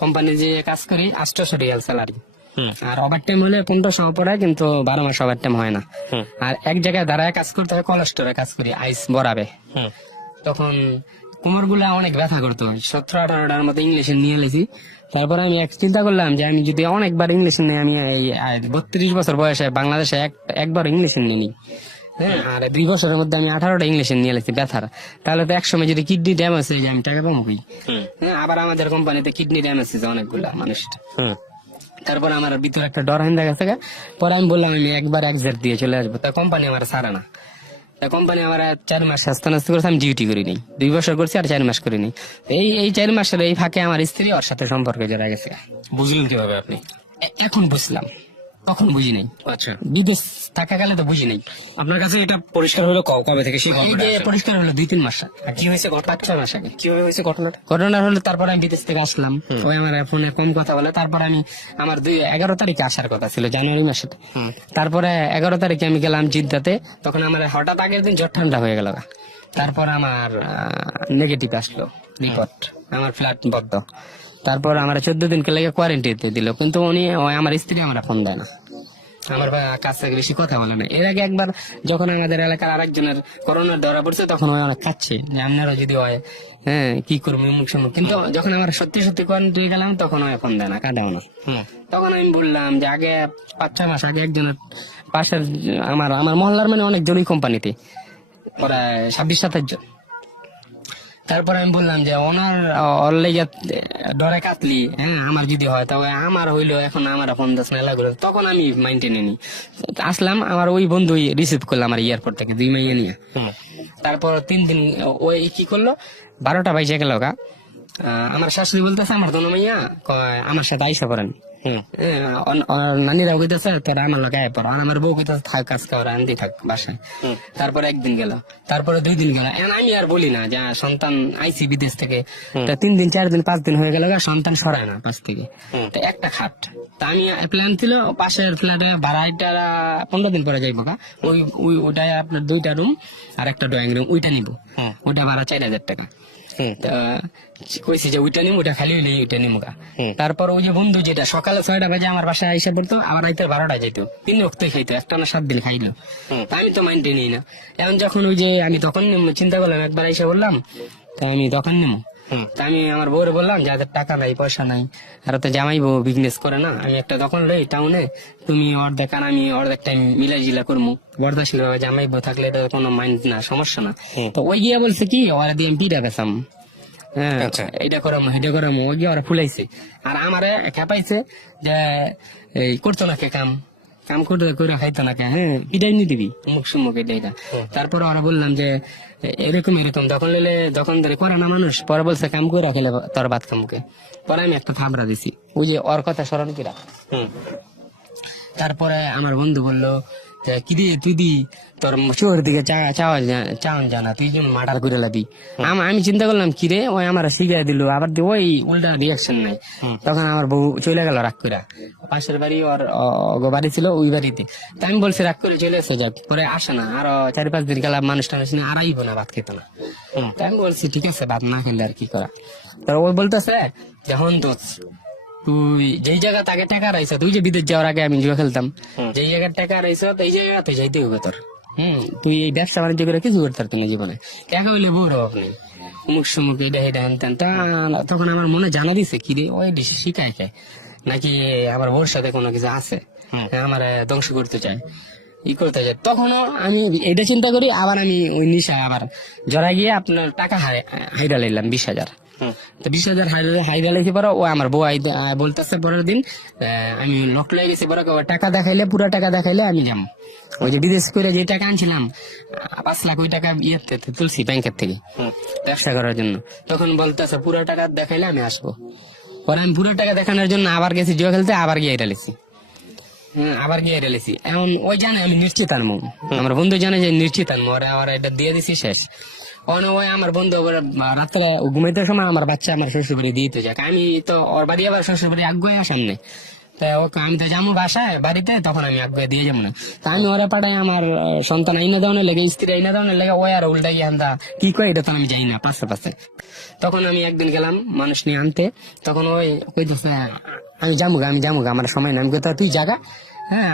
কোম্পানি যে কাজ করি 800 রিয়াল স্যালারি, আর ওভার টাইম হলে 1500 পড়ায়, কিন্তু 12 মাস ওভার টাইম হয় না। আর এক জায়গায় দাঁড়ায় কাজ করতে হয়, কলেস্টোরে কাজ করি, আইস বরাবে। তখন কোমর গুলা অনেক ব্যথা করতো, 17-18টার মতো ইংলিশে নিয়ে এলেছি। তারপর আমি চিন্তা করলাম যে আমি যদি অনেকবার ইংলিশ নিয়ে, আমি এই 32 বছর বয়সে বাংলাদেশে একবার ইংলিশ নিয়ে নিই, হ্যাঁ, আর 2 বছরের মধ্যে আমি 18টা ইংলিশ নিয়ে এলেছি ব্যথার, তাহলে তো একসময় যদি কিডনি ড্যামেজ হয়ে যায় আমি টাকা পাবই। হ্যাঁ, আবার আমাদের কোম্পানিতে কিডনি ড্যামেজ হয়েছে অনেকগুলা মানুষের। তারপর আমার ভিতরে একটা ডর হয়ে গেছে। পরে আমি বললাম আমি একবার এক্সাক্ট দিয়ে চলে আসবো, তা কোম্পানি আমার ছাড়ে না। কোম্পানি আমার 4 মাস স্থানান্তর করেছে, আমি ডিউটি করিনি, 2 বছর করছি আর 4 মাস করিনি। এই 4 মাসের এই ফাঁকে আমার স্ত্রী ওর সাথে সম্পর্কে জড়া গেছে। বুঝলেন কিভাবে আপনি? এখন বুঝলাম, তখন বুঝি নাই। আচ্ছা, বিদেশ থাকাকালে তো বুঝি নাই। আপনার কাছে এটা পরিষ্কার হলো কবে থেকে সেই এই গল্পটা যে আসলে? পরিষ্কার হলো 2-3 মাস আগে। আর কি হয়েছে? 5-6 মাস আগে কিভাবে হয়েছে ঘটনাটা? ঘটনা হলো, তারপর আমি বিদেশ থেকে আসলাম, ওই আমার ফোনে কম কথা বলে। তারপর আমি আমার 11 তারিখে আসার কথা ছিল, জানুয়ারি মাসে। তারপরে 11 তারিখে আমি গেলাম জিদ্দাতে, তখন আমার হঠাৎ আগের দিন জ্বর ঠান্ডা হয়ে গেল। তারপর আমার নেগেটিভ আসলো রিপোর্ট, আমার ফ্ল্যাট বদ্ধ। তারপর আমার 14 দিনকে লেগে কোয়ারেন্টাইনে দিল, কিন্তু আমার স্ত্রী আমার ফোন দেয় না, আমার কাছ থেকে বেশি কথা বলে না। এর আগে একবার যখন আমাদের এলাকার আরেকজনের করোনার ধরা পড়ছে, তখন ওই অনেক কাচ্ছে যে আপনারও যদি হয়, হ্যাঁ, কি করবো মুখ সম্মুখ। কিন্তু যখন আমার সত্যি সত্যি কোয়ারেন্টাইনে গেলাম, তখন ওই ফোন দেয় না, কাঁদাও না। তখন আমি বললাম যে আগে 5-6 মাস আগে একজনের পাশের আমার মহল্লার মানে অনেকজনই কোম্পানিতে, প্রায় 26-27 জন। তারপরে আমি বললাম যে ওর লেগে ডরে কাতলি, হ্যাঁ, আমার যদি হয় তবে আমার হইলো, এখন আমার ফোন দাস মেলা গুলো। তখন আমি মাইন্টেনে নি আসলাম, আমার ওই বন্ধু রিসিভ করলো আমার এয়ারপোর্ট থেকে 2 মাইয়া নিয়ে। তারপর 3 দিন ওই কি করলো, 12টা বাইজে গেল গা। আমার শাশুড়ি বলতেছে আমার দোনো মাইয়া আমার সাথে আইসা পড়েন, নানিরা কইতেছে তোরা আমার লোক আয় পড়, আর আমার বউ কইতেছে থাক কাজ কর, আনতে থাক বাসায়। তারপর 1 দিন গেল, তারপরে 2 দিন গেল। আমি আর বলি না যে সন্তান আইসি বিদেশ থেকে, 3 দিন 4 দিন 5 দিন হয়ে গেল, সন্তান সরায় না পাশ থেকে। তো একটা খাট, তা আমি প্ল্যান ছিল পাশের ফ্ল্যাটে ভাড়াটা 15 দিন পরে যাইবো, ওইটাই আপনার 2টা রুম আর একটা ড্রয়িং রুম, ওইটা নিবো, ওইটা ভাড়া 4000 টাকা। কইছি যে ওইটা নিম, ওইটা খালি হইলে ওইটা নিমু গা। তারপর ওই যে বন্ধু যেটা সকালে 6টা বাজে আমার বাসায় আইসা পড়তো, আবার রাইতে 12টায় যেত, 3 রক্তই খাইতো, একটা না 7 দিন খাইলো। আমি তো মাইন্ডে নিই না। এখন যখন ওই যে আমি তখন চিন্তা করলাম একবার আইসা বললাম, তা আমি তখন নিমু। তা আমি আমার বউরে বললাম যাদের টাকা নাই পয়সা নাই, আর তো জামাই বউ বিজনেস করে না, আমি একটা দোকান লই টাউনে, তুমি অর্ধেক আর আমি অর্ধেক টাইম মিলাই জিলা করবো, বরদাসী জামাই বউ থাকলে এটা কোনো মাইন্ড না, সমস্যা না। তো ওই গিয়া বলছে কি ওরা দিয়ে আমি পিঠা পেছাম, হ্যাঁ, এটা করামো এটা করামো, ওই গিয়ে ওরা ফুলাইছে। আর আমারে খেপাইছে যে এই করতো না কে কাম করতে করে খাইতো না কে, হ্যাঁ, পিটাই নিয়ে দিবি মুখ সুমুখ এটা। তারপর ওরা বললাম যে এরকম দখন লইলে দোকানদারি করে না মানুষ। পরে বলছে কাম করে খেলে তোর ভাত খামুকে। পরে আমি একটা থাবড়া দিছি, ওই যে ওর কথা স্মরণ কিরা। তারপরে আমার বন্ধু বললো কি দিয়ে তুই তোর চোর দিকে চাওয়ান জানা, তুই যেন মার্ডার করে লাবি। আমি চিন্তা করলাম কি রে, ওই আমার শিখাই দিল, আবার ওই উল্টা রিয়াকশন নাই। তখন আমার বউ চলে গেল রাগ করে, পাশের বাড়ি ওর বাড়ি ছিল ওই বাড়িতে। তা আমি বলছি রাগ করে চলে এসে যাক, পরে আসে না, আরো 4-5 দিন গেলাম, মানুষ টানুষ নিয়ে আর আইবো না, ভাত খেত না। তা আমি বলছি ঠিক আছে, ভাত না খেলে আর কি করা। তো ওই বলতেছে যখন দোষ তুই যেই জায়গা তাকে টাকা রাইছ, তুই যে বিদেশ যাওয়ার আগে আমি জুয়া খেলতাম, যেই জায়গার টাকা রাইছ এই জায়গা তুই যাইতে হবে তোর। তুই এই ব্যবসা বাণিজ্য করে কিছু করতে পারতি না জীবনে, টাকা হইলে বউর অভাব নেই। অমুক সমুক এটা এটা হেনতেন। তা তখন আমার মনে জানা দিছে কি রে ওই শিখায় খায় নাকি আমার বোর সাথে কোনো কিছু আছে, আমার ধ্বংস করতে চায়, ই করতে চায়। তখনও আমি এটা চিন্তা করি, আবার আমি ওই নিশা আবার জড়া গিয়ে আপনার টাকা হাইরা লাইলাম 20,000। তো 20,000 হাইরা লাইছি পরে ও আমার বউ বলতেছে পরের দিন আমি লক লাই গেছি পরে টাকা দেখাইলে, পুরো টাকা দেখাইলে আমি যাবো। ওই যে বিদেশ করে যে টাকা আনছিলাম 5 লাখ, ওই টাকা ইয়েতে তুলছি ব্যাংকের থেকে ব্যবসা করার জন্য। তখন বলতেছে পুরো টাকা দেখাইলে আমি আসবো। পরে আমি পুরো টাকা দেখানোর জন্য আবার গেছি জুয়া খেলতে, আবার গিয়ে এটা লেছি, আবার গিয়ে এটা লেছি। এখন ওই জানে আমি নিশ্চিত আনবো, আমার বন্ধু জানে যে নিশ্চিত আনবো, ওরা আবার এটা দিয়ে দিছি শেষ। ওই আমার বন্ধু রাত্রে ঘুমাইতে সময় আমার বাচ্চা আমার শ্বশুর বাড়ি দিতে যাক, আমি তো ওর বাড়ি আবার শ্বশুর বাড়ি আগুয়ে সামনে, তা ওকে আমি তো যাবো বাসায় বাড়িতে, তখন আমি আগুয়ে দিয়ে যাবো না। তা আমি ওরা পাঠাই আমার সন্তান আইনা দেওয়ার লেগে, স্ত্রী আইনা দেওয়ার লেগে, ওই আর উল্টা গিয়ে আনতা কি কয় এটা তো আমি যাই না পাশে। তখন আমি একদিন গেলাম মানুষ নিয়ে আনতে, তখন ওই কইতেছে আমি যাবো আমার সময় নাই। আমি কই তুই জাগা, হ্যাঁ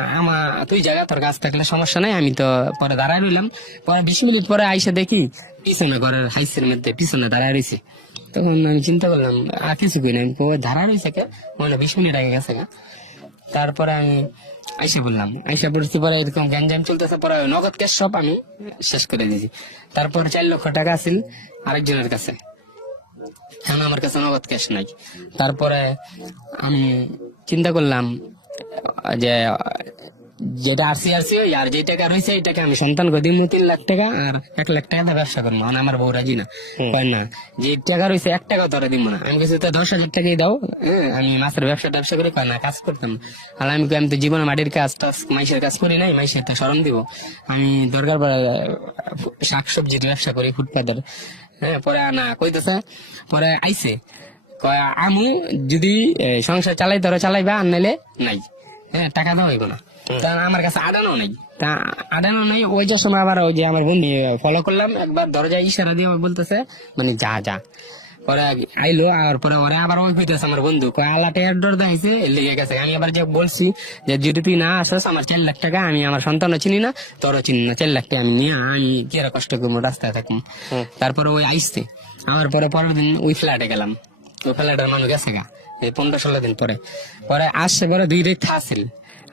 তুই জায়গা, তোর কাজ থাকলে সমস্যা নাই। আমি তো পরে দাঁড়ায় রইলাম, পরে 20 মিনিট পরে আইসা দেখি পিছনে ঘরের হাইসের মধ্যে পিছনে দাঁড়ায় রয়েছে। তখন আমি চিন্তা করলাম আর কিছু কই না, আমি দাঁড়ায় রয়েছে কে, মানে 20 মিনিট আগে গেছে গা। তারপরে আমি আইসা পড়ছি, পরে এরকম গ্যাঞ্জাম চলতেছে, পরে নগদ ক্যাশ সব আমি শেষ করে দিয়েছি। তারপর 4 লক্ষ টাকা আছিল আরেকজনের কাছে, এখন আমার কাছে নগদ ক্যাশ নাই। তারপরে আমি চিন্তা করলাম যে যেটা আরসি আর যে টাকা রয়েছে এই টাকা আমি সন্তানকে দিব 3 লাখ টাকা, আর 1 লাখ টাকা দিয়ে ব্যবসা করবো। মানে আমার বউ রাজি না, কয় না যে টাকা রয়েছে 1 টাকা তোরা দিব না। আমি কিছু 10,000 টাকাই দাও, আমি মাছের ব্যবসা করি, কয় না কাজ করতাম। আর আমি তো জীবনে মাটির কাজ মাইসের কাজ করি নাই, মাইসের তো শরণ দিব, আমি দরকার শাকসবজির ব্যবসা করি ফুটপাতের। পরে না কইতেছে, পরে আইসে কয় আমু যদি সংসার চালাই তোরা চালাইবা, আর নাইলে নাই, টাকা দাও হইব না। তা আমার কাছে আদানো নাই। ওই যে সময় আবার ওই যে আমার বন্ধু ফলো করলাম, একবার দরজায় ইশারা দিয়ে বলতেছে মানে যা। পরে আইলো, আর পরে ওরা আবার ওই কইতেছে আমার বন্ধু কয় আল্লাহ টেয়ার ডর দিয়েছে লেগে গেছে। আমি আবার যে বলছি যে যদি তুই না আসস আমার 4 লাখ টাকা, আমি আমার সন্তানও চিনি না তোরও চিনি না, 4 লাখ টাকা আমি নিয়ে আমি কি আর কষ্ট করবো, রাস্তায় থাকবো। তারপরে ওই আইসছে, আমার পরের দিন ওই ফ্ল্যাটে গেলাম, ওই ফ্ল্যাটের মানুষ গেছে গা 15-16 দিন পরে আসছে। পরে 2 রেখা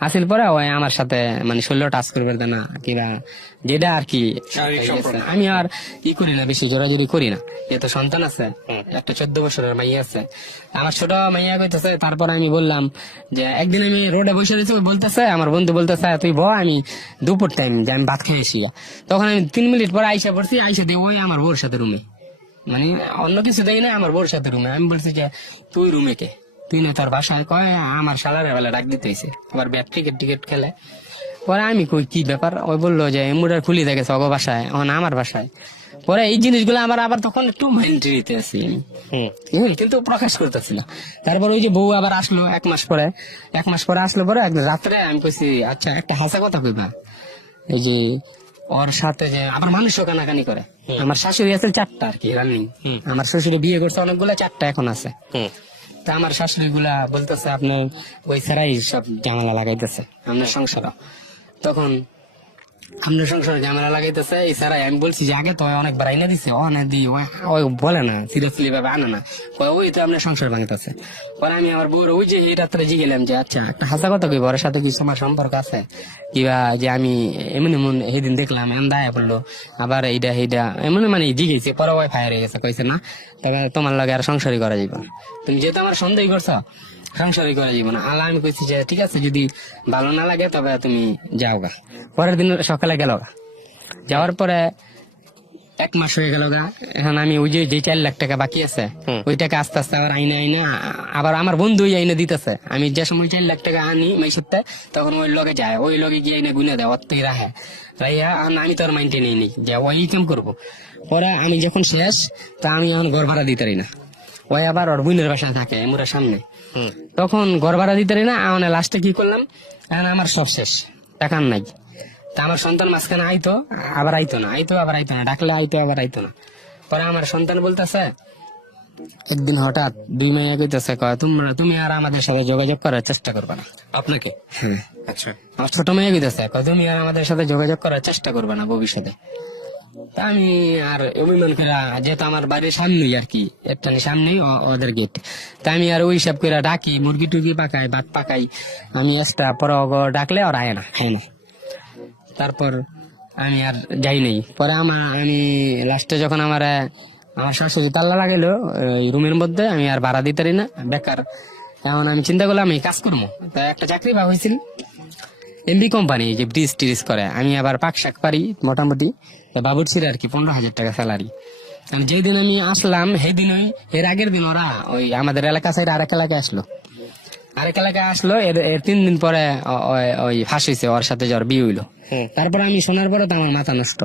আসিল পরে ওই আমার সাথে মানে শরীর টাচ করবে না, কিবা যেটা আর কি আমি আর ই করি না, বেশি জোরাজোরি করি না। এ তো সন্তান আছে, একটা 14 বছরের মাইয়া আছে, আমার ছোট মাইয়া কইতেছে। তারপর আমি বললাম যে একদিন আমি রোডে বসে রয়েছি, বলতেছে আমার বন্ধু বলতেছে তুই আমি দুপুর টাইম যে আমি ভাত খেয়ে এসি। তখন আমি 3 মিনিট পরে আইসা পড়ছি, আইসা দিয়ে ওই আমার বউর সাথে রুমে, মানে অন্য কিছু দেয় না, আমার বউর সাথে রুমে। আমি বলছি যে তুই রুমে কে, তুই না তোর বাসায়, কয় আমার শালারে বেলা ডাক দিতে হয়েছে, আবার ব্যাট টিকিট খেলে। পরে আমি কই কি ব্যাপার, ওই বললো যে এমুডার খুলি দেখেছে অগ বাসায়, এখন আমার বাসায়। পরে এই জিনিসগুলো আবার তখন একটু মেন্টালিতে আছি আমি, কিন্তু প্রকাশ করতেছি না। তারপর ওই যে বউ আবার আসলো 1 মাস পরে আসলো। পরে একদিন রাত্রে আমি কইছি আচ্ছা একটা হাসা কথা কইবা, এই যে ওর সাথে যে আবার মানুষও কানাকানি করে। আমার শাশুড়ি আছে 4টা আর কি রানিং, আমার শ্বশুরে বিয়ে করছে অনেকগুলা, 4টা এখন আছে। তা আমার শাশুড়ি গুলা বলতেছে আপনার ওই ছাড়াই সব ঝামেলা লাগাইতেছে আপনার সংসার। তখন আপনার সংসারে ঝামেলা লাগাইতেছে এই ছাড়াই। আমি বলছি যে আগে তো অনেকবার আইনা দিছে, ওই বলে না সিরিয়াসলি ভাবে আনে না, ওই তো আপনার সংসার ভাঙতেছে। পরে আমি আমার বউর ওই যে এই রাত্রে জিগেলাম যে আচ্ছা একটা হাসা কথা কই, ওর সাথে কি আমার সম্পর্ক আছে কিবা, যে আমি এমন সেদিন দেখলাম এমদায় পড়লো, আবার এইটা এমন মানে জিগেছে। পরে ওই ফায়ার হয়ে গেছে, কইছে না তবে তোমার লাগে আর সংসারই করা যাবে না, তুমি যেহেতু আমার সন্দেহ করছো সংসারই করা যাবে না। আলা আমি কইছি যে ঠিক আছে যদি ভালো না লাগে তবে তুমি যাও গা। পরের দিন সকালে গেল গা, যাওয়ার পরে 1 মাস হয়ে গেল গা। এখন আমি ওই যে 4 লাখ টাকা বাকি আছে ওই টাকা আস্তে আস্তে আবার আইনা আবার আমার বন্ধু আইনা দিতেছে। আমি যে সময় 4 লাখ টাকা আনি মাইসুতে, তখন ওই লগে যায়, ওই লগে গিয়ে আইনা গুনে দেয়, অত্তই রাহে আমি তো আর মাইন্টে নেই যে ওই ইনকাম করবো। পরে আমি যখন শেষ তা আমি এখন ঘর ভাড়া দিতে পারি না, ওই আবার ওর বোনের বাসায় থাকে মোরা সামনে, তখন ঘর ভাড়া দিতে পারি না। মানে লাস্টে কি করলাম, এখন আমার সব শেষ, টাকা নাই। তা আমার সন্তান মাঝখানে আইতো আবার আইতো না, ডাকলে আইতো আবার আইতো না। পরে আমার সন্তান বলতেছে একদিন হঠাৎ 2 মাইয়া কইতেছে তুমি আর আমাদের সাথে যোগাযোগ করার চেষ্টা করবে না। আপনাকে? হ্যাঁ আচ্ছা। আমার ছোট মেয়ে কইতেছে তুমি আর আমাদের সাথে যোগাযোগ করার চেষ্টা করবে না ভবিষ্যতে। তা আমি আর অভিমান করে, যেহেতু আমার বাড়ির সামনেই আর কি, একটা সামনেই ওদের গেট, তা আমি আর ওই হিসাব করে ডাকি, মুরগি টুরগি পাকাই, ভাত পাকাই আমি এক্সট্রা, পরে ডাকলে আর আয় না, খায় না। তারপর আমি আর যাই নাই। পরে আমি লাস্টে যখন আমার শাশুড়ি তাল্লা লাগাইলো রুমের মধ্যে, আমি আর ভাড়া দিতে পারি না, বেকার। এখন আমি চিন্তা করলাম আমি কাজ করবো, তা একটা চাকরি পাওয়া হয়েছিল এমবি কোম্পানি, যে ব্রিজ টিরিজ করে। আমি আবার পাক শাক পারি মোটামুটি, বাবুরচির আর কি 15,000 টাকা স্যালারি। আমি যেই দিন আমি আসলাম সেই দিন এর আগের দিন ওরা ওই আমাদের এলাকা সাইড আরেক এলাকায় আসলো, এর 3 দিন পরে ওই ফাঁস হয়েছে, ওর সাথে যার বিয়ে হইলো। তারপর আমি শোনার পরে তো আমার মাথা নষ্ট,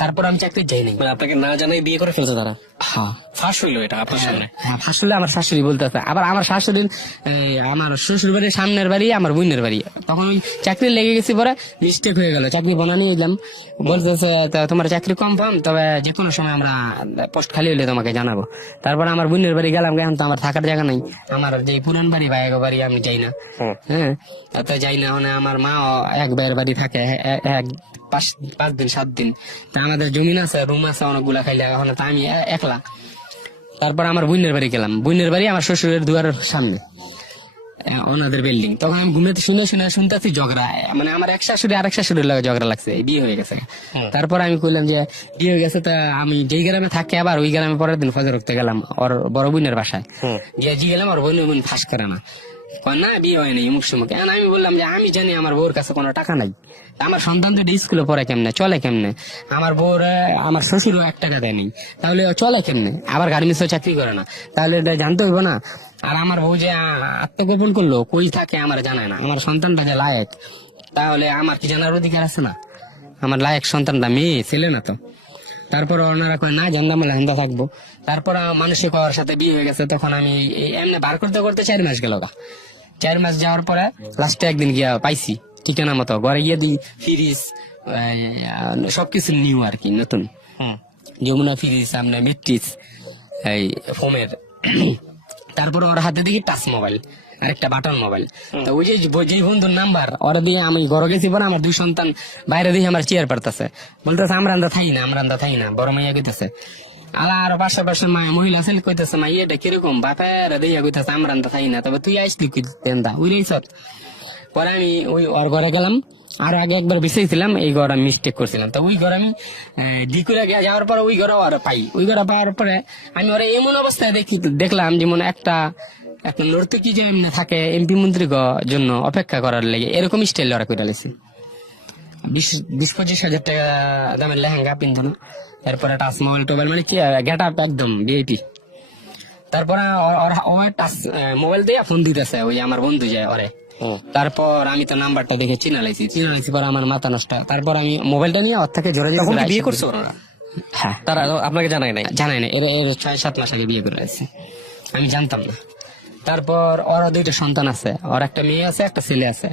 তারপর আমি চাকরি যাই নাই। মানে আপনাকে না জানাই বিয়ে করে ফেলছে তারা? হ্যাঁ ফাঁস হইলো এটা আপনার সামনে? হ্যাঁ, ফাঁস হলে আমার শাশুড়ি বলতেছে, আবার আমার শাশুড়ির আমার শ্বশুর বাড়ির সামনের বাড়ি আমার বোনের বাড়ি। তখন ওই চাকরি লেগে গেছি, পরে মিস্টেক হয়ে গেল, চাকরি বানানি এলাম। বলতেছে তোমার চাকরি কনফার্ম, তবে যে কোনো সময় আমরা পোস্ট খালি হইলে তোমাকে জানাবো। তারপর আমার বোনের বাড়ি গেলাম, এখন তো আমার থাকার জায়গা নাই। আমার যে পুরান বাড়ি বা এক বাড়ি আমি যাই না, হ্যাঁ তো যাই না। মানে আমার মা এক ভাইয়ের বাড়ি থাকে, এক 5 দিন 7 দিন। তা আমাদের জমিন আছে, রুম আছে অনেকগুলা, খাইলে এখন তা আমি একলা। তারপর আমার বোনের বাড়ি গেলাম, বোনের বাড়ি আমার শ্বশুরের দুয়ারের সামনে, ওনাদের বিল্ডিং। তখন আমি ঘুমেতে শুনতেছি ঝগড়া, মানে আমার এক শাশুড়ি আরেক শাশুড়ির লাগে ঝগড়া লাগছে, বিয়ে হয়ে গেছে। তারপর আমি কইলাম যে বিয়ে হয়ে গেছে, তা আমি যেই গ্রামে থাকি আবার ওই গ্রামে পরের দিন ফজর উঠতে গেলাম ওর বড় বোনের বাসায়, গিয়ে গেলাম, ওর বোন ফাঁস করে না, না বিয়ে হয়নি মুখ সুমুখ। আমি বললাম যে আমি জানি আমার বউর কাছে কোনো টাকা নাই, আমার সন্তান তো স্কুলে পড়ে কেমনে, চলে কেমনে, আমার বউর আমার শ্বশুরও 1 টাকা দেয়নি, তাহলে ও চলে কেমনে, আবার গার্মেন্টসও চাকরি করে না, তাহলে এটা জানতে হইব না। আর আমার বউ যে আত্মগোপন করলো, কই থাকে আমার জানায় না, আমার সন্তানটা যে লায়েক, তাহলে আমার কি জানার অধিকার আছে না? আমার লায়েক সন্তানটা মেয়ে ছেলে না তো। তারপর ওনারা কয় না জানলাম হেন্দা থাকবো। তারপর মানুষের করার সাথে বিয়ে হয়ে গেছে। তখন আমি এমনি বার করতে করতে 4 মাস গেল গা। 4 মাস যাওয়ার পরে লাস্টে একদিন গিয়া পাইছি ঠিকানা মতো, ঘরে গিয়ে দিই ফ্রিজ সবকিছু নিউ আর কি, নতুন যমুনা ফ্রিজ, সামনে ম্যাট্রিক্স এই ফোমের। তারপর ওর হাতে দেখি টাচ মোবাইল আর একটা বাটন মোবাইল। তো ওই যে বন্ধুর নাম্বার ওরা দিয়ে আমি ঘরে গেছি, পরে আমার 2 সন্তান বাইরে দিয়ে আমার চেয়ার পারতেছে, বলতেছে আমরা থাই না বড় মাইয়া কইতেছে। আলা আর পাশাপাশি মহিলা ছেলে কইতেছে মা এটা কিরকম বাপের দিয়া কইতেছে আমরা থাই না, তবে তুই আইসলি কেন্দা ওই রেছ। পরে আমি ওই ওর ঘরে গেলাম, আর আগে একবার বিছাইছিলাম, এই ঘর আমি মিস্টেক করছিলাম। তো ওই ঘর আমি ডিকুরে যাওয়ার পরে ওই ঘরে আর পাই, ওই ঘরে পাওয়ার পরে আমি ওরা এমন অবস্থায় দেখলাম যেমন একটা নর্তকী যে এমনি থাকে এমপি মন্ত্রী জন্য অপেক্ষা করার লেগে, এরকম স্টাইল ওরা করে লেছি। 20-25 হাজার টাকা দামের লেহেঙ্গা পিন্ধনো, এরপরে টাচ মোবাইল টোবাইল, মানে কি গেট আপ একদম ভিআইপি। তারপরে টাচ মোবাইল দিয়ে ফোন দিতেছে ওই আমার বন্ধু যায় ওরে। তারপর আমি তো নাম্বারটা দেখে চিনা লাইছি পরে আমার মাথা নষ্ট। তারপর আমি মোবাইলটা নিয়ে ওর থেকে জোরে বিয়ে করছো ওরা? হ্যাঁ, তারা আপনাকে জানাই নাই? জানাই না, এর 6-7 মাস আগে বিয়ে করে আছে, আমি জানতাম না। তারপর ওর 2টা সন্তান আছে, ওর একটা মেয়ে আছে একটা ছেলে আছে,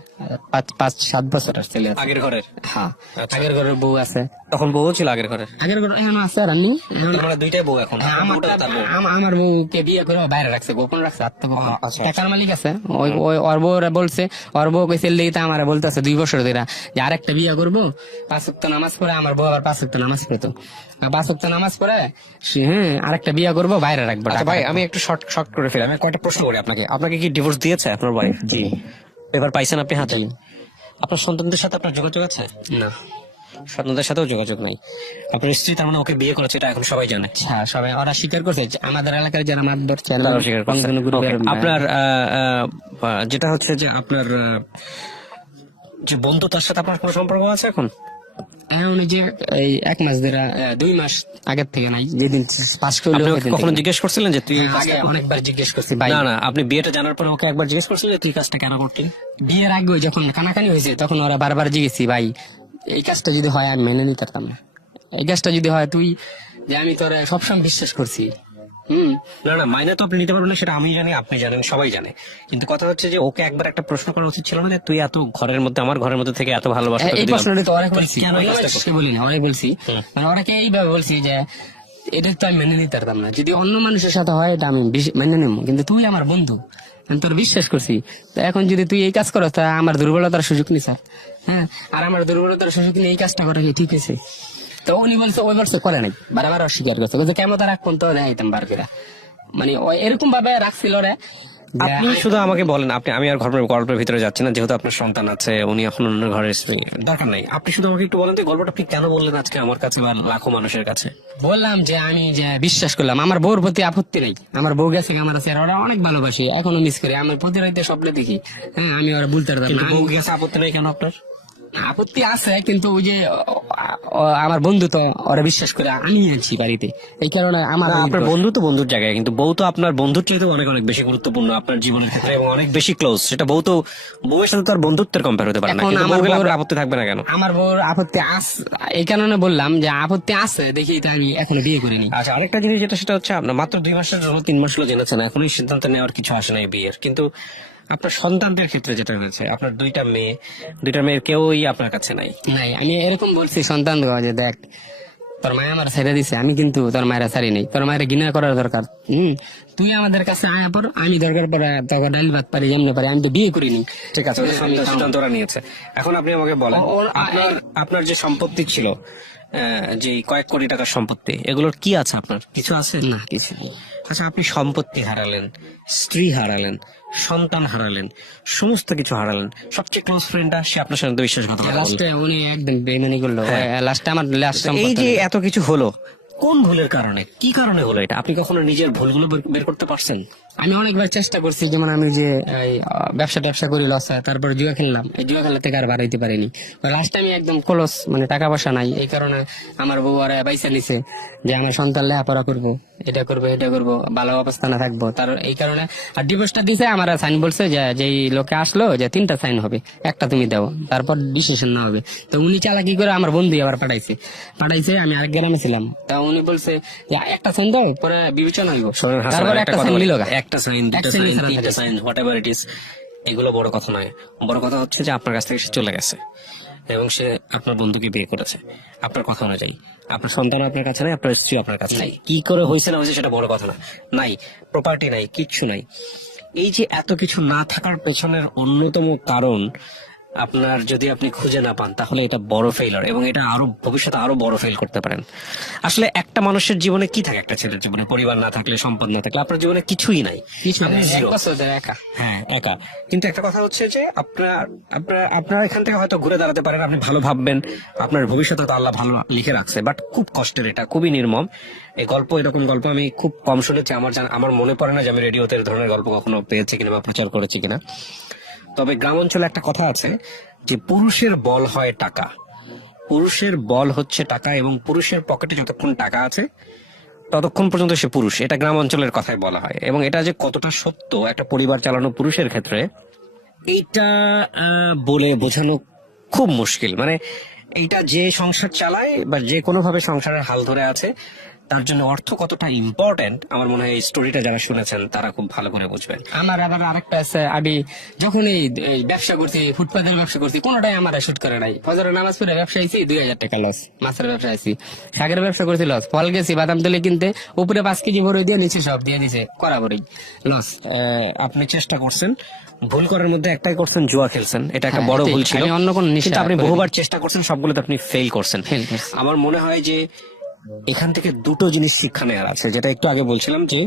5-7 বছরের ছেলে আছে আগের ঘরের? হ্যাঁ, আগের ঘরের বউ আছে। তখন বউ ছিল আগের ঘরের? আগের ঘর এখন আছে রান্নি, মানে 2টাই বউ এখন? আমার বউকে বিয়ে করে বাইরে রাখছে, গোপন রাখছে, আত্মগোপন। টাকার মালিক আছে, ওর বউ বলছে, ওর বউ কইছে দিতে আমার বলতেছে 2 বছর ধরে যে আরেকটা বিয়ে করবো, 5 ওয়াক্ত নামাজ পড়ে। আমার বউ আবার 5 ওয়াক্ত নামাজ পড়তো, 5 ওয়াক্ত নামাজ পড়ে, হ্যাঁ আরেকটা বিয়ে করবো, বাইরে রাখবো। ভাই আমি একটু শর্ট করে ফেলি, আমি কয়েকটা প্রশ্ন করি আপনাকে। আপনাকে কি ডিভোর্স দিয়েছে আপনার বাড়ি? জি। পেপার পাইছেন আপনি হাতে? আপনার সন্তানদের সাথে আপনার যোগাযোগ আছে? না, সন্তানদের সাথেও যোগাযোগ নাই। আপনার স্ত্রী তার মানে ওকে বিয়ে করেছে, এটা এখন সবাই জানে? হ্যাঁ সবাই ওরা স্বীকার করছে, আমাদের এলাকার যারা মাতবর তারাও স্বীকার করছে। আপনার যেটা হচ্ছে যে আপনার যে বন্ধু, তার সাথে আপনার কোনো সম্পর্ক আছে এখন? এখন যে এই 1 মাস ধরে 2 মাস আগের থেকে নাই, যেদিন পাস করলো। কখনো জিজ্ঞেস করছিলেন যে তুই? আগে অনেকবার জিজ্ঞেস করছি ভাই। না আপনি বিয়েটা জানার পরে ওকে একবার জিজ্ঞেস করছিলেন যে তুই কাজটা কেন করতি? বিয়ের আগে যখন কানাকানি হয়েছে তখন ওরা বারবার জিজ্ঞেসি ভাই এই কাজটা যদি হয় আমি মেনে নিতে পারতাম না, এই কাজটা যদি হয় তুই, যে আমি তোরে সবসময় বিশ্বাস করছি। না মাইনে তো আপনি নিতে পারবেন না, সেটা আমি জানি, আপনি জানেন, সবাই জানে। কিন্তু কথা হচ্ছে যে ওকে একবার একটা প্রশ্ন করা উচিত ছিল না যে তুই এত ঘরের মধ্যে, আমার ঘরের মধ্যে থেকে এত ভালোবাসা? এই প্রশ্নটা তো অনেক বলছি, বলি না অনেক বলছি, মানে ওরাকে এইভাবে বলছি যে এটা তো আমি মেনে নিতে পারতাম না, যদি অন্য মানুষের সাথে হয় এটা আমি মেনে নেবো, কিন্তু তুই আমার বন্ধু, আমি তোর বিশ্বাস করছি, তো এখন যদি তুই এই কাজ করো তা আমার দুর্বলতার সুযোগ নি স্যার। হ্যাঁ, আর আমার দুর্বলতার সুযোগ নিয়ে এই কাজটা করা কি ঠিক আছে? তো উনি বলছে ওই বলছে করে নাই, বারবার অস্বীকার করছে, বলছে কেমন তার এখন তো যাইতাম বার ফিরা, মানে এরকম ভাবে রাখছিল রে। আপনি শুধু আমাকে বলেন, আমি আর গল্পের ভিতরে যাচ্ছি না, যেহেতু আপনার সন্তান আছে, উনি এখন অন্য ঘরে স্ত্রী, দরকার নাই। আপনি শুধু আমাকে একটু বলেন যে গল্পটা আপনি কেন বললেন আজকে আমার কাছে বা লাখো মানুষের কাছে? বললাম যে আমি যে বিশ্বাস করলাম, আমার বউর প্রতি আপত্তি নেই, আমার বউ গেছে আমার আছে, আর ওরা অনেক ভালোবাসি, এখনো মিস করি, আমার প্রতি রাতে স্বপ্নে দেখি। হ্যাঁ, আমি ওরা বলতে পারতাম কিন্তু না। বউ গেছে, আপত্তি নেই কেন আপনার? আপত্তি আছে, কিন্তু ওই যে আমার বন্ধু তো ওরা বিশ্বাস করে আনিয়েছি বাড়িতে, এই কারণে আমার না, আপনার বন্ধু তো বন্ধুর জায়গায়, কিন্তু বউ তো আপনার বন্ধুর চাইতে অনেক অনেক বেশি গুরুত্বপূর্ণ আপনার জীবনের ক্ষেত্রে এবং অনেক বেশি ক্লোজ। সেটা বউ তো, বউয়ের সাথে তো আর বন্ধুত্বের কম্পেয়ার হতে পারে না। এখন কিন্তু আমার বউ গেলে বউর- আপনার আপত্তি থাকবে না কেন? আমার বউর আপত্তি আছে, এই কারণে বললাম যে আপত্তি আছে দেখি তো আমি এখনো বিয়ে করিনি। আচ্ছা, আরেকটা জিনিস যেটা, সেটা হচ্ছে আপনার মাত্র 2 মাসের জন্য 3 মাস হলো জেনেছেন, এখনই সিদ্ধান্ত নেওয়ার কিছু আসে নাই বিয়ের। কিন্তু আপনার সন্তানদের ক্ষেত্রে যেটা হয়েছে, আপনার দুইটা মেয়ের কেউই আপনার কাছে নাই। নাই, আমি এরকম বলছি সন্তান যে দেখ তোর মায়ের আমার ছেড়ে দিছে, আমি কিন্তু তোর মায়ের ছাড়ি নেই, তোর মায়ের ঘৃণা করার দরকার। তুই আমাদের কাছে আয়া পর, আমি দরকার পরে তোকে ডাইল ভাত পারি, যেমনি পারি, আমি তো বিয়ে করিনি। ঠিক আছে, ওদের সিদ্ধান্ত ওরা নিয়েছে। এখন আপনি আমাকে বলেন, আপনার যে সম্পত্তি ছিল, যে কয়েক কোটি টাকার সম্পত্তি, এগুলোর কি আছে? আপনার কিছু আছে? না, কিছু নেই। আচ্ছা, আপনি সম্পত্তি হারালেন, স্ত্রী হারালেন, সন্তান হারালেন, সমস্ত কিছু হারালেন, সবচেয়ে ক্লোজ ফ্রেন্ডটা সে আপনার সাথে বিশ্বাসঘাতকতা করলো। লাস্টে উনি একদম বেইমানি করলো, লাস্টে আমার লাস্ট এই যে এত কিছু হলো, কোন ভুলের কারণে, কি কারণে হলো এটা? আপনি কখনো নিজের ভুলগুলো বের করতে পারছেন? আমি অনেকবার চেষ্টা করছি, যেমন আমি যে এই, ব্যবসা করি লস হয়, তারপর জুয়া খেললাম, এই জুয়া খেলা থেকে আর বাড়াইতে পারিনি। লাস্ট আমি একদম ক্লোজ, মানে টাকা পয়সা নাই, এই কারণে আমার বউ আর পয়সা নিছে যে আমার সন্তান লেখাপড়া করবো, এটা করবো, ভালো অবস্থানে থাকবো, তার এই কারণে। আর ডিভোর্সটা দিছে আমার, সাইন বলছে যে যেই লোকে আসলো যে 3টা সাইন হবে, একটা তুমি দাও, তারপর ডিসিশন না হবে। তো উনি চালাকি করে আমার বন্ধু আবার পাঠাইছে, আমি আরেক গ্রামে ছিলাম, তা উনি বলছে যে একটা সাইন দাও, পরে বিবেচনা হইব। শোনেন হাসান, তারপর একটা একটা কথা সাইন বলি, নিল, একটা সাইন, দুটা এক সাইন সাইন, ছাড়া 3টা sign, whatever it is, এগুলো বড় কথা নয়। বড় কথা হচ্ছে যে আপনার কাছ থেকে সে চলে গেছে এবং সে আপনার বন্ধুকে বিয়ে করেছে আপনার কথা অনুযায়ী। আপনার সন্তান আপনার কাছে নাই, আপনার স্ত্রী আপনার কাছে নাই। কি করে হয়েছে না হয়েছে সেটা বড় কথা না। নাই প্রপার্টি, নাই কিচ্ছু নাই। এই যে এত কিছু না থাকার পেছনের অন্যতম কারণ আপনার, যদি আপনি খুঁজে না পান, তাহলে এটা বড় ফেইলার এবং এটা আরো ভবিষ্যতে আরো বড় ফেল করতে পারেন। আসলে একটা মানুষের জীবনে কি থাকে, একটা ছেলের জীবনে পরিবার না থাকলে, সম্পদ না থাকলে, আপনার জীবনে কিছুই নাই, কিছু আপনি নেই, zero। এক বছর ধরে একা। হ্যাঁ, একা। কিন্তু একটা কথা হচ্ছে যে আপনার এখান থেকে হয়তো ঘুরে দাঁড়াতে পারেন, আপনি ভালো ভাববেন, আপনার ভবিষ্যতে তো আল্লাহ ভালো লিখে রাখছে, বাট খুব কষ্টের, এটা খুবই নির্মম। এই গল্প, এরকম গল্প আমি খুব কম শুনেছি। আমার মনে পড়ে না যে আমি রেডিওতে এই ধরনের গল্প কখনো পেয়েছি কিনা বা প্রচার করেছি কিনা। তবে গ্রাম অঞ্চলে একটা কথা আছে যে পুরুষের বল হয় টাকা, পুরুষের বল হচ্ছে টাকা, এবং পুরুষের পকেটে যতক্ষণ টাকা আছে ততক্ষণ পর্যন্ত সে পুরুষ। এটা গ্রাম অঞ্চলের কথাই বলা হয়, এবং এটা যে কতটা সত্য একটা পরিবার চালানো পুরুষের ক্ষেত্রে, এইটা বলে বোঝানো খুব মুশকিল। মানে এইটা যে সংসার চালায় বা যে কোনো ভাবে সংসারের হাল ধরে আছে, তার জন্য অর্থ কতটা ইম্পর্টেন্ট, আমার মনে হয় এই স্টোরিটা যারা শুনেছেন তারা খুব ভালো করে বুঝবেন। আমার আবার আরেকটা আছে, আমি যখন এই ব্যবসা করছি, ফুটপাতের ব্যবসা করছি, কোনোটাই আমার শুট করে নাই। ফজরের নামাজ পড়ে ব্যবসা আইছি 2000 টাকা লস, মাছের ব্যবসা আইছি, শাকের ব্যবসা করছি লস, ফল গেছি বাদাম তুলে কিনতে, উপরে 5 কেজি বড় দিয়ে নিচে সব দিয়ে দিছে করাবড়ি লস। আপনি চেষ্টা করছেন, ভুল করার মধ্যে একটাই করছেন, জুয়া খেলছেন, এটা একটা হ্যাঁ, বড় এটাই। ভুল ছিল। আমি অন্য কোনো নেশা কিন্তু আপনি করিনি। বহুবার চেষ্টা করছেন, সবগুলোতে আপনি ফেল করছেন। Fail করছি। আমার মনে হয় যে এখান থেকে দুটো জিনিস শিক্ষা নেওয়ার আছে, যেটা একটু আগে বলছিলাম যে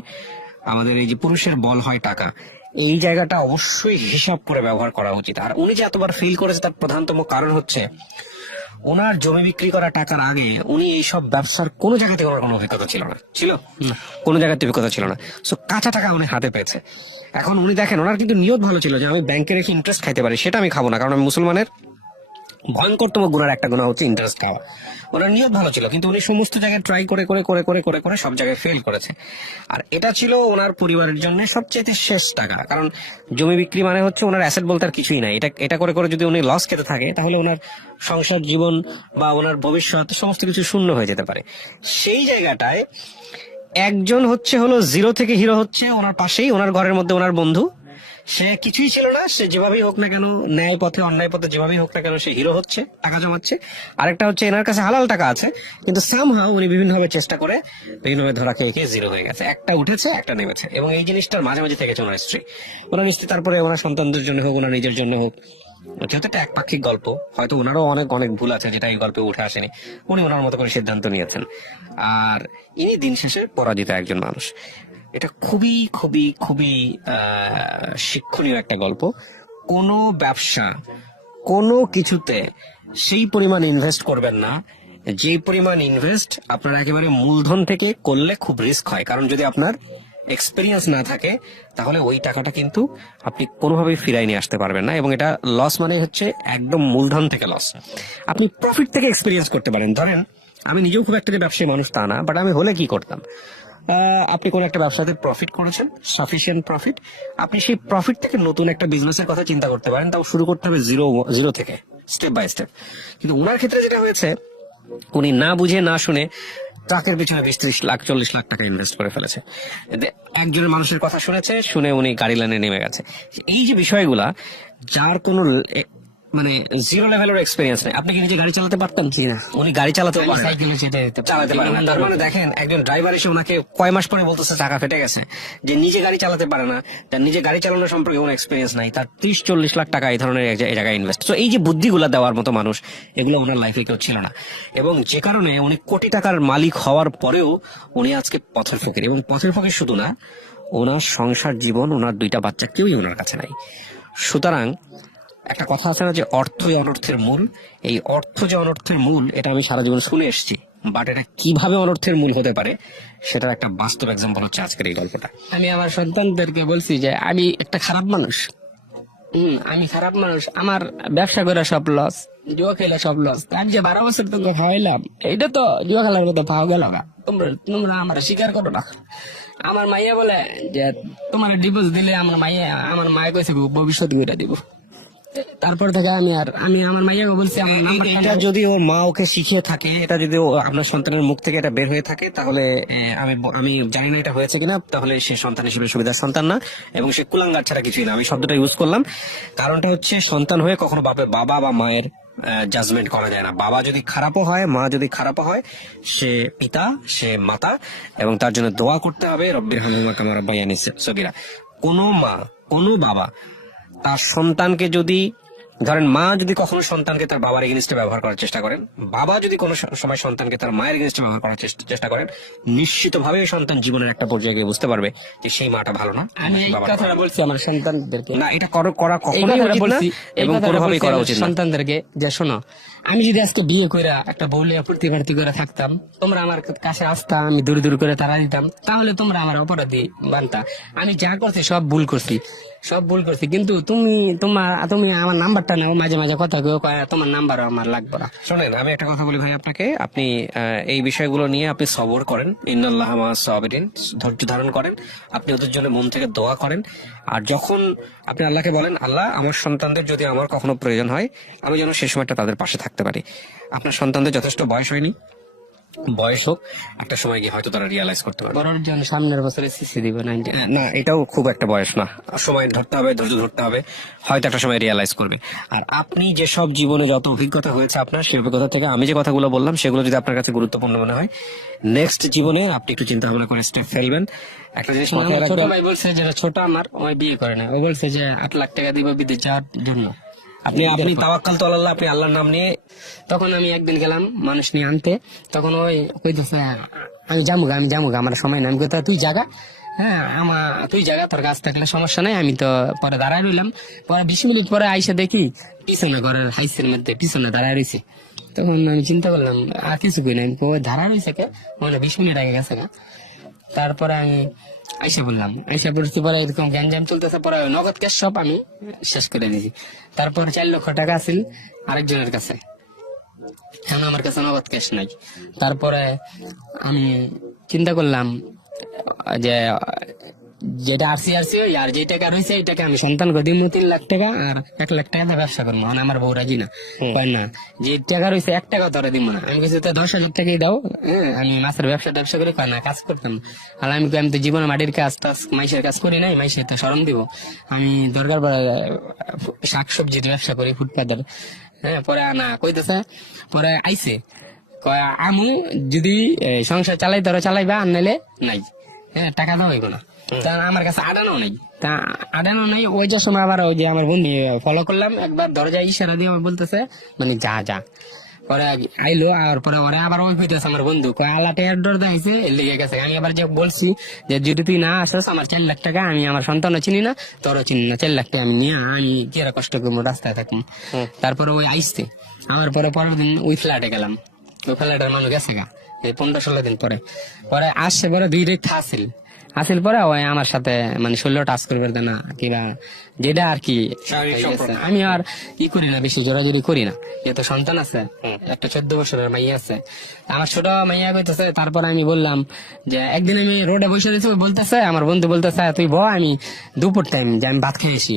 আমাদের এই যে পুরুষের বল হয় টাকা, এই জায়গাটা অবশ্যই হিসাব করে ব্যবহার করা উচিত। আর উনি যে এতবার ফেল করেছে তার প্রধানতম কারণ হচ্ছে ওনার জমি বিক্রি করা টাকার আগে উনি এই সব ব্যবসার কোনো জায়গা থেকে ওনার কোনো অভিজ্ঞতা ছিল না, কোনো জায়গাতে অভিজ্ঞতা ছিল না। সো কাঁচা টাকা উনি হাতে পেয়েছে। এখন উনি দেখেন, ওনার কিন্তু নিয়ত ভালো ছিল যে আমি ব্যাংকে রেখে ইন্টারেস্ট খাইতে পারি, সেটা আমি খাবো না, কারণ আমি মুসলমানের ভয়ঙ্করতম গুণার একটা গুণা হচ্ছে ইন্টারেস্ট খাওয়া। ওনার নিয়ত ভালো ছিল, কিন্তু উনি সমস্ত জায়গায় ট্রাই করে করে করে করে করে করে সব জায়গায় ফেল করেছে। আর এটা ছিল ওনার পরিবারের জন্য সবচেয়ে শেষ টাকা, কারণ জমি বিক্রি মানে হচ্ছে ওনার অ্যাসেট বলতে আর কিছুই নাই। এটা করে করে যদি উনি লস খেতে থাকে, তাহলে ওনার সংসার জীবন বা ওনার ভবিষ্যৎ সমস্ত কিছু শূন্য হয়ে যেতে পারে। সেই জায়গাটায় একজন হলো জিরো থেকে হিরো হচ্ছে ওনার পাশেই, ওনার ঘরের মধ্যে ওনার বন্ধু, সে কিছুই ছিল না, সে যেভাবেই হোক না কেন, ন্যায় পথে অন্যায় পথে যেভাবেই হোক না কেন সে হিরো হচ্ছে, টাকা জমাচ্ছে। আরেকটা হচ্ছে এনার কাছে হালাল টাকা আছে, কিন্তু সামহাও উনি বিভিন্নভাবে চেষ্টা করে বিভিন্নভাবে ধরা খেয়ে খেয়ে জিরো হয়ে গেছে। একটা উঠেছে, একটা নেমেছে, এবং এই জিনিসটার মাঝামাঝি থেকেছে ওনার স্ত্রী। ওনার স্ত্রী তারপরে ওনার সন্তানদের জন্য হোক, ওনার নিজের জন্য হোক, যেহেতু একটা একপাক্ষিক গল্প, হয়তো ওনারও অনেক অনেক ভুল আছে যেটা এই গল্পে উঠে আসেনি, উনি ওনার মতো করে সিদ্ধান্ত নিয়েছেন, আর ইনি দিন শেষে পরাজিত একজন মানুষ। এটা খুবই খুবই খুবই শিক্ষণীয় একটা গল্প। কোনো ব্যবসা, কোনো কিছুতে সেই পরিমাণ ইনভেস্ট করবেন না যে পরিমাণ ইনভেস্ট আপনার একেবারে মূলধন থেকে করলে খুব রিস্ক হয়। কারণ যদি আপনার এক্সপিরিয়েন্স না থাকে তাহলে ওই টাকাটা কিন্তু আপনি কোনোভাবেই ফিরাই নিয়ে আসতে পারবেন না, এবং এটা লস মানে হচ্ছে একদম মূলধন থেকে লস। আপনি প্রফিট থেকে এক্সপিরিয়েন্স করতে পারেন। ধরেন আমি নিজেও খুব একটা যে ব্যবসায়ী মানুষ তা না, বাট আমি হলে কি করতাম, আপনি কোন একটা ব্যবসাতে প্রফিট করেছেন, সাফিসিয়েন্ট প্রফিট, আপনি সেই প্রফিট থেকে নতুন একটা বিজনেসের কথা চিন্তা করতে পারেন, তাও শুরু করতে হবে জিরো থেকে, স্টেপ বাই স্টেপ। কিন্তু ওনার ক্ষেত্রে যেটা হয়েছে, উনি না বুঝে না শুনে ট্রাকের পিছনে 20-30 লাখ 40 লাখ টাকা ইনভেস্ট করে ফেলেছে। একজনের মানুষের কথা শুনেছে, শুনে উনি গাড়ি লাইনে নেমে গেছে। এই যে বিষয়গুলা, যার কোনো মানে জিরো লেভেলের এক্সপিরিয়েন্স নেই। আপনি কি নিজে গাড়ি চালাতে পারতেন? জি না, উনি গাড়ি চালাতে পারেন না। সাইকেলে চালাতে পারে না। তার মানে দেখেন, একজন ড্রাইভার এসে ওনাকে কয় মাস পরে বলতেছে চাকা ফেটে গেছে, যে নিজে গাড়ি চালাতে পারে না, তার নিজে গাড়ি চালানো সম্পর্কে কোনো এক্সপিরিয়েন্স নাই, তার 30-40 লাখ টাকা এই ধরনের এই জায়গায় ইনভেস্ট। তো এই যে বুদ্ধিগুলা দেওয়ার মতো মানুষ, এগুলো ওনার লাইফে কেউ ছিল না, এবং যে কারণে উনি কোটি টাকার মালিক হওয়ার পরেও উনি আজকে পথের ফকির। এবং পথের ফকির শুধু না, ওনার সংসার জীবন, ওনার 2টা বাচ্চা কেউই ওনার কাছে নাই। সুতরাং একটা কথা আছে না যে অর্থই অনর্থের মূল। এই অর্থ যে অনর্থের মূল, এটা আমি সারা জীবন শুনে এসেছি, বাট এটা কিভাবে অনর্থের মূল হতে পারে সেটার একটা বাস্তব এক্সাম্পল হচ্ছে আজকের এই গল্পটা। আমি আমার সন্তানদেরকে বলছি যে আমি একটা খারাপ মানুষ, আমি খারাপ মানুষ, আমার ব্যবসা করে সব লস, জুয়া খেলে সব লস। আমি যে 12 বছর তোকে খাওয়াইলাম, এইটা তো জুয়া খেলার মতো পাওয়া গেল না, তোমরা আমার স্বীকার করো না। আমার মাইয়া বলে যে তোমার ডিভোর্স দিলে আমার মায়ে কইছে ভবিষ্যৎ করে দিব। তারপর থেকে আমি আমার মাইয়াকে বলছি আমার নাম্বারটা এটা যদি ওর মা ওকে শিখিয়ে থাকে, এটা যদি আপনার সন্তানের মুখ থেকে এটা বের হয়ে থাকে, তাহলে আমি জানি না এটা হয়েছে কিনা, তাহলে সে সন্তান হিসেবে সুবিধার সন্তান না, এবং সে কুলাঙ্গার ছাড়া কিছুই না। আমি শব্দটা ইউজ করলাম, কারণটা হচ্ছে সন্তান হয়ে কখনো বাবা বা মায়ের জাজমেন্ট করা যায় না। বাবা যদি খারাপও হয়, মা যদি খারাপও হয়, সে পিতা, সে মাতা, এবং তার জন্য দোয়া করতে হবে, রব্বির হামহুমা কামা রাব্বায়ানি সগীরা। কোনো মা, কোনো বাবা তার সন্তানকে যদি, ধরেন মা যদি কখনো সন্তানকে তার বাবার এগেনস্টে ব্যবহার করার চেষ্টা করেন, বাবা যদি কোনো সময় সন্তানকে তার মায়ের এগেনস্টে ব্যবহার করার চেষ্টা করেন, নিশ্চিতভাবে ওই সন্তান জীবনের একটা পর্যায়ে গিয়ে বুঝতে পারবে যে সেই মাটা ভালো না। আমি এই কথাটা বলছি আমার সন্তানদেরকে, না, এটা করা কখনোই উচিত না, এবং কোনোভাবেই করা উচিত না। সন্তানদেরকে যে শোনো, আমি যদি আজকে বিয়ে কইরা একটা বউলিয়া ফুর্তি ফার্তি করে থাকতাম, তোমরা আমার কাছে আসতা, আমি দূরে দূরে করে তারা দিতাম, তাহলে তোমরা আমার অপরাধী বানতা। আমি যা করছি সব ভুল করছি, কিন্তু তুমি আমার নাম্বারটা নাও, মাঝে মাঝে কথা কেউ কয় তোমার নাম্বার আমার লাগবে না। শোনেন, আমি একটা কথা বলি ভাই আপনাকে, আপনি এই বিষয়গুলো নিয়ে আপনি সবর করেন, ইন্নাল্লাহ মা সাবিরিন, ধৈর্য ধারণ করেন, আপনি ওদের জন্য মন থেকে দোয়া করেন। আর যখন আপনি আল্লাহকে বলেন, আল্লাহ আমার সন্তানদের যদি আমার কখনো প্রয়োজন হয়, আমি যেন সেই সময়টা তাদের পাশে থাকতে পারি। আপনার সন্তানদের যথেষ্ট বয়স হয়নি, বয়স হোক, একটা সময় গিয়ে হয়তো তারা রিয়ালাইজ করতে পারবে। বড়র জন্য সামনের বছরে সিসি দিব 90। না, এটাও খুব একটা বয়স না, সময় ধরতে হবে, ধৈর্য ধরতে হবে, হয়তো একটা সময় রিয়ালাইজ করবে। আর আপনি যেসব জীবনে যত অভিজ্ঞতা হয়েছে আপনার, সেই অভিজ্ঞতা থেকে আমি যে কথাগুলো বললাম সেগুলো যদি আপনার কাছে গুরুত্বপূর্ণ মনে হয়, নেক্সট জীবনে আপনি একটু চিন্তা ভাবনা করে স্টেপ ফেলবেন। একটা জিনিস মাথায় আমার ছোট রাখবেন, ভাই বলছে, যেটা ছোট আমার, ওই বিয়ে করে না, ও বলছে যে 8 লাখ টাকা দিব বিদেশ যাওয়ার জন্য। আপনি তাওয়াক্কাল তো আল্লাহ, আপনি আল্লাহর নাম নিয়ে। তখন আমি একদিন গেলাম মানুষ নিয়ে আনতে, তখন ওই কইতেছে আমি যামুগা আমার সময় নাই। আমি কোথাও তুই জায়গা, হ্যাঁ তুই জায়গা, তোর কাজ থাকলে সমস্যা নাই। আমি তো পরে দাঁড়ায় রইলাম, পরে 20 মিনিট পরে আইসা দেখি পিছনে ঘরের হাইসের মধ্যে পিছনে দাঁড়ায় রয়েছে। তখন আমি চিন্তা করলাম আর কিছু কই না, আমি দাঁড়ায় রয়েছে কে, মানে 20 মিনিট আগে গেছে গা। তারপরে আমি আইসা পড়ছি, পরে এরকম গ্যাঞ্জাম চলতেছে, পরে নগদ ক্যাশ সব আমি শেষ করে দিয়েছি। তারপর 4 লক্ষ টাকা আছিল আরেকজনের কাছে, এখন আমার কাছে নগদ ক্যাশ নাই। তারপরে আমি চিন্তা করলাম যে যেটা আরসি আর যে টাকা রয়েছে এই টাকা আমি সন্তানকে দিব 3 লাখ টাকা, আর 1 লাখ টাকা দিয়ে ব্যবসা করবো। মানে আমার বউ রাজি না, কয় না যে টাকা রয়েছে 1 টাকা তোরা দিব না। আমি কিছু 10,000 টাকাই দাও, আমি মাছের ব্যবসা করে, কয় না কাজ করতাম। আর আমি তো জীবনে মাটির কাজ মাইসের কাজ করি নাই, মাইসের তো শরম দিব। আমি দরকার পড়ে শাকসবজির ব্যবসা করি, ফুটপাতের। হ্যাঁ, পরে আনা কইতেছে, পরে আইছে কয় আমু যদি সংসার চালাই তোরা চালাইবা, আর নাইলে নাই, হ্যাঁ টাকা দাও হইব না। আমার কাছে আডানো নেই, তা আড়ানো নাই, ওই যে সময় আবার ওই যে আমার বন্ধু ফলো করলাম, একবার দরজায় ইশারা দিয়ে আমার বলতেছে মানে যা যা, পরে আইলো, আর পরে ওরা আবার ওই হইতেছে আমার বন্ধু কয় আল্লাহ টেয়ার ডর দেখাইছে, এর লেগে গেছে। আমি আবার যে বলছি যে যদি তুই না আসস আমার 4 লাখ টাকা, আমি আমার সন্তানও চিনি না তোরও চিনি না, 4 লাখ টাকা আমি নিয়ে আমি কি আর কষ্ট করবো, রাস্তায় থাকবো। তারপরে ওই আইসতে আমার পরে পরের দিন ওই ফ্ল্যাটে গেলাম, ওই ফ্ল্যাটের মানুষ গেছে গা এই 15-16 দিন পরে। পরে আসছে পরে 2 রেখা আসিল পরে ওই আমার সাথে মানে শরীর টাচ করবে না কিবা যেটা আর কি। আমি আর ই করি না, বেশি জোরাজুরি করি না, যেহেতু সন্তান আছে, একটা 14 বছরের মাইয়া আছে, আমার ছোট মাইয়া কইতেছে। তারপর আমি বললাম যে একদিন আমি রোডে বসে দিয়েছি, বলতেছে আমার বন্ধু বলতেছে তুই আমি দুপুর টাইম যে আমি ভাত খেয়ে এসি,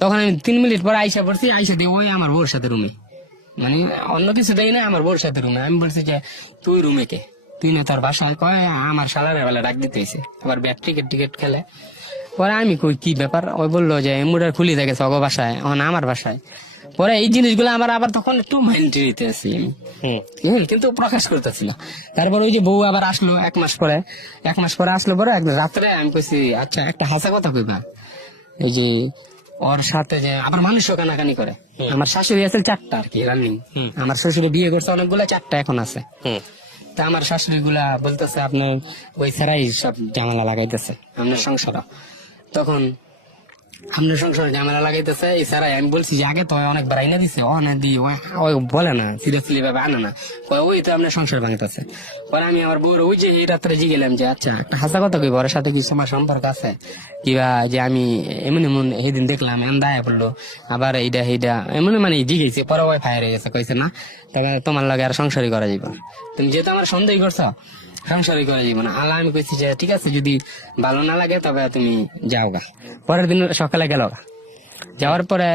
তখন আমি 3 মিনিট পরে আইসা পড়ছি, আইসা দিয়ে ওই আমার বউর সাথে রুমে, মানে অন্য কিছু দেয় না, আমার বউর সাথে রুমে। আমি বলছি যে তুই রুমে কে, তুই না তোর বাসায়, কয় আমার সালারে বেলা ডাক দিতে হয়েছে, আবার ব্যাট টিকিট খেলে। পরে আমি কই কি ব্যাপার, ওই বললো যে এমুটার খুলি দেখেছে অগ বাসায়, আমার বাসায়। পরে এই জিনিসগুলো আমার আবার তখন একটু মাইন্ড দিতেছি আমি, কিন্তু প্রকাশ করতেছি না। তারপর ওই যে বউ আবার আসলো 1 মাস পরে, 1 মাস পরে আসলো পরে একদিন রাত্রে আমি কইছি আচ্ছা একটা হাসা কথা কইবা, এই যে ওর সাথে যে আবার মানুষও কানাকানি করে। আমার শাশুড়ি আছে 4টা আর কি রানিং, আমার শ্বশুরে বিয়ে করছে অনেকগুলা, 4টা এখন আছে। তা আমার শাশুড়ি গুলা বলতেছে আপনার ওই ছাড়াই সব ঝামেলা লাগাইতেছে আপনার সংসার। তখন আপনার সংসারে ঝামেলা লাগাইতেছে এই ছাড়াই। আমি বলছি যে আগে তো অনেক বাড়াই দিছে, ওই বলে না সিরিয়াসলি ভাবে আনে না, ওই তো আপনার সংসার ভাঙতেছে। পরে আমি আমার বউর ওই যে এই রাত্রে জিগেলাম যে আচ্ছা একটা হাসা কথা কই, ওর সাথে কিছু আমার সম্পর্ক আছে কিবা, যে আমি এমন এমন সেদিন দেখলাম এমন দায়া পড়লো, আবার এইটা এমন মানে জিগেছে। পরে ওই ফায়ার হয়ে গেছে, কইছে না তবে তোমার লাগে আর সংসারই করা যাবে না, তুমি যেহেতু আমার সন্দেহ করছো সংসারই করা যাবে না। আল্লাহ আমি কইছি যে ঠিক আছে যদি ভালো না লাগে তবে তুমি যাও গা। পরের দিন সকালে গেল গা, যাওয়ার পরে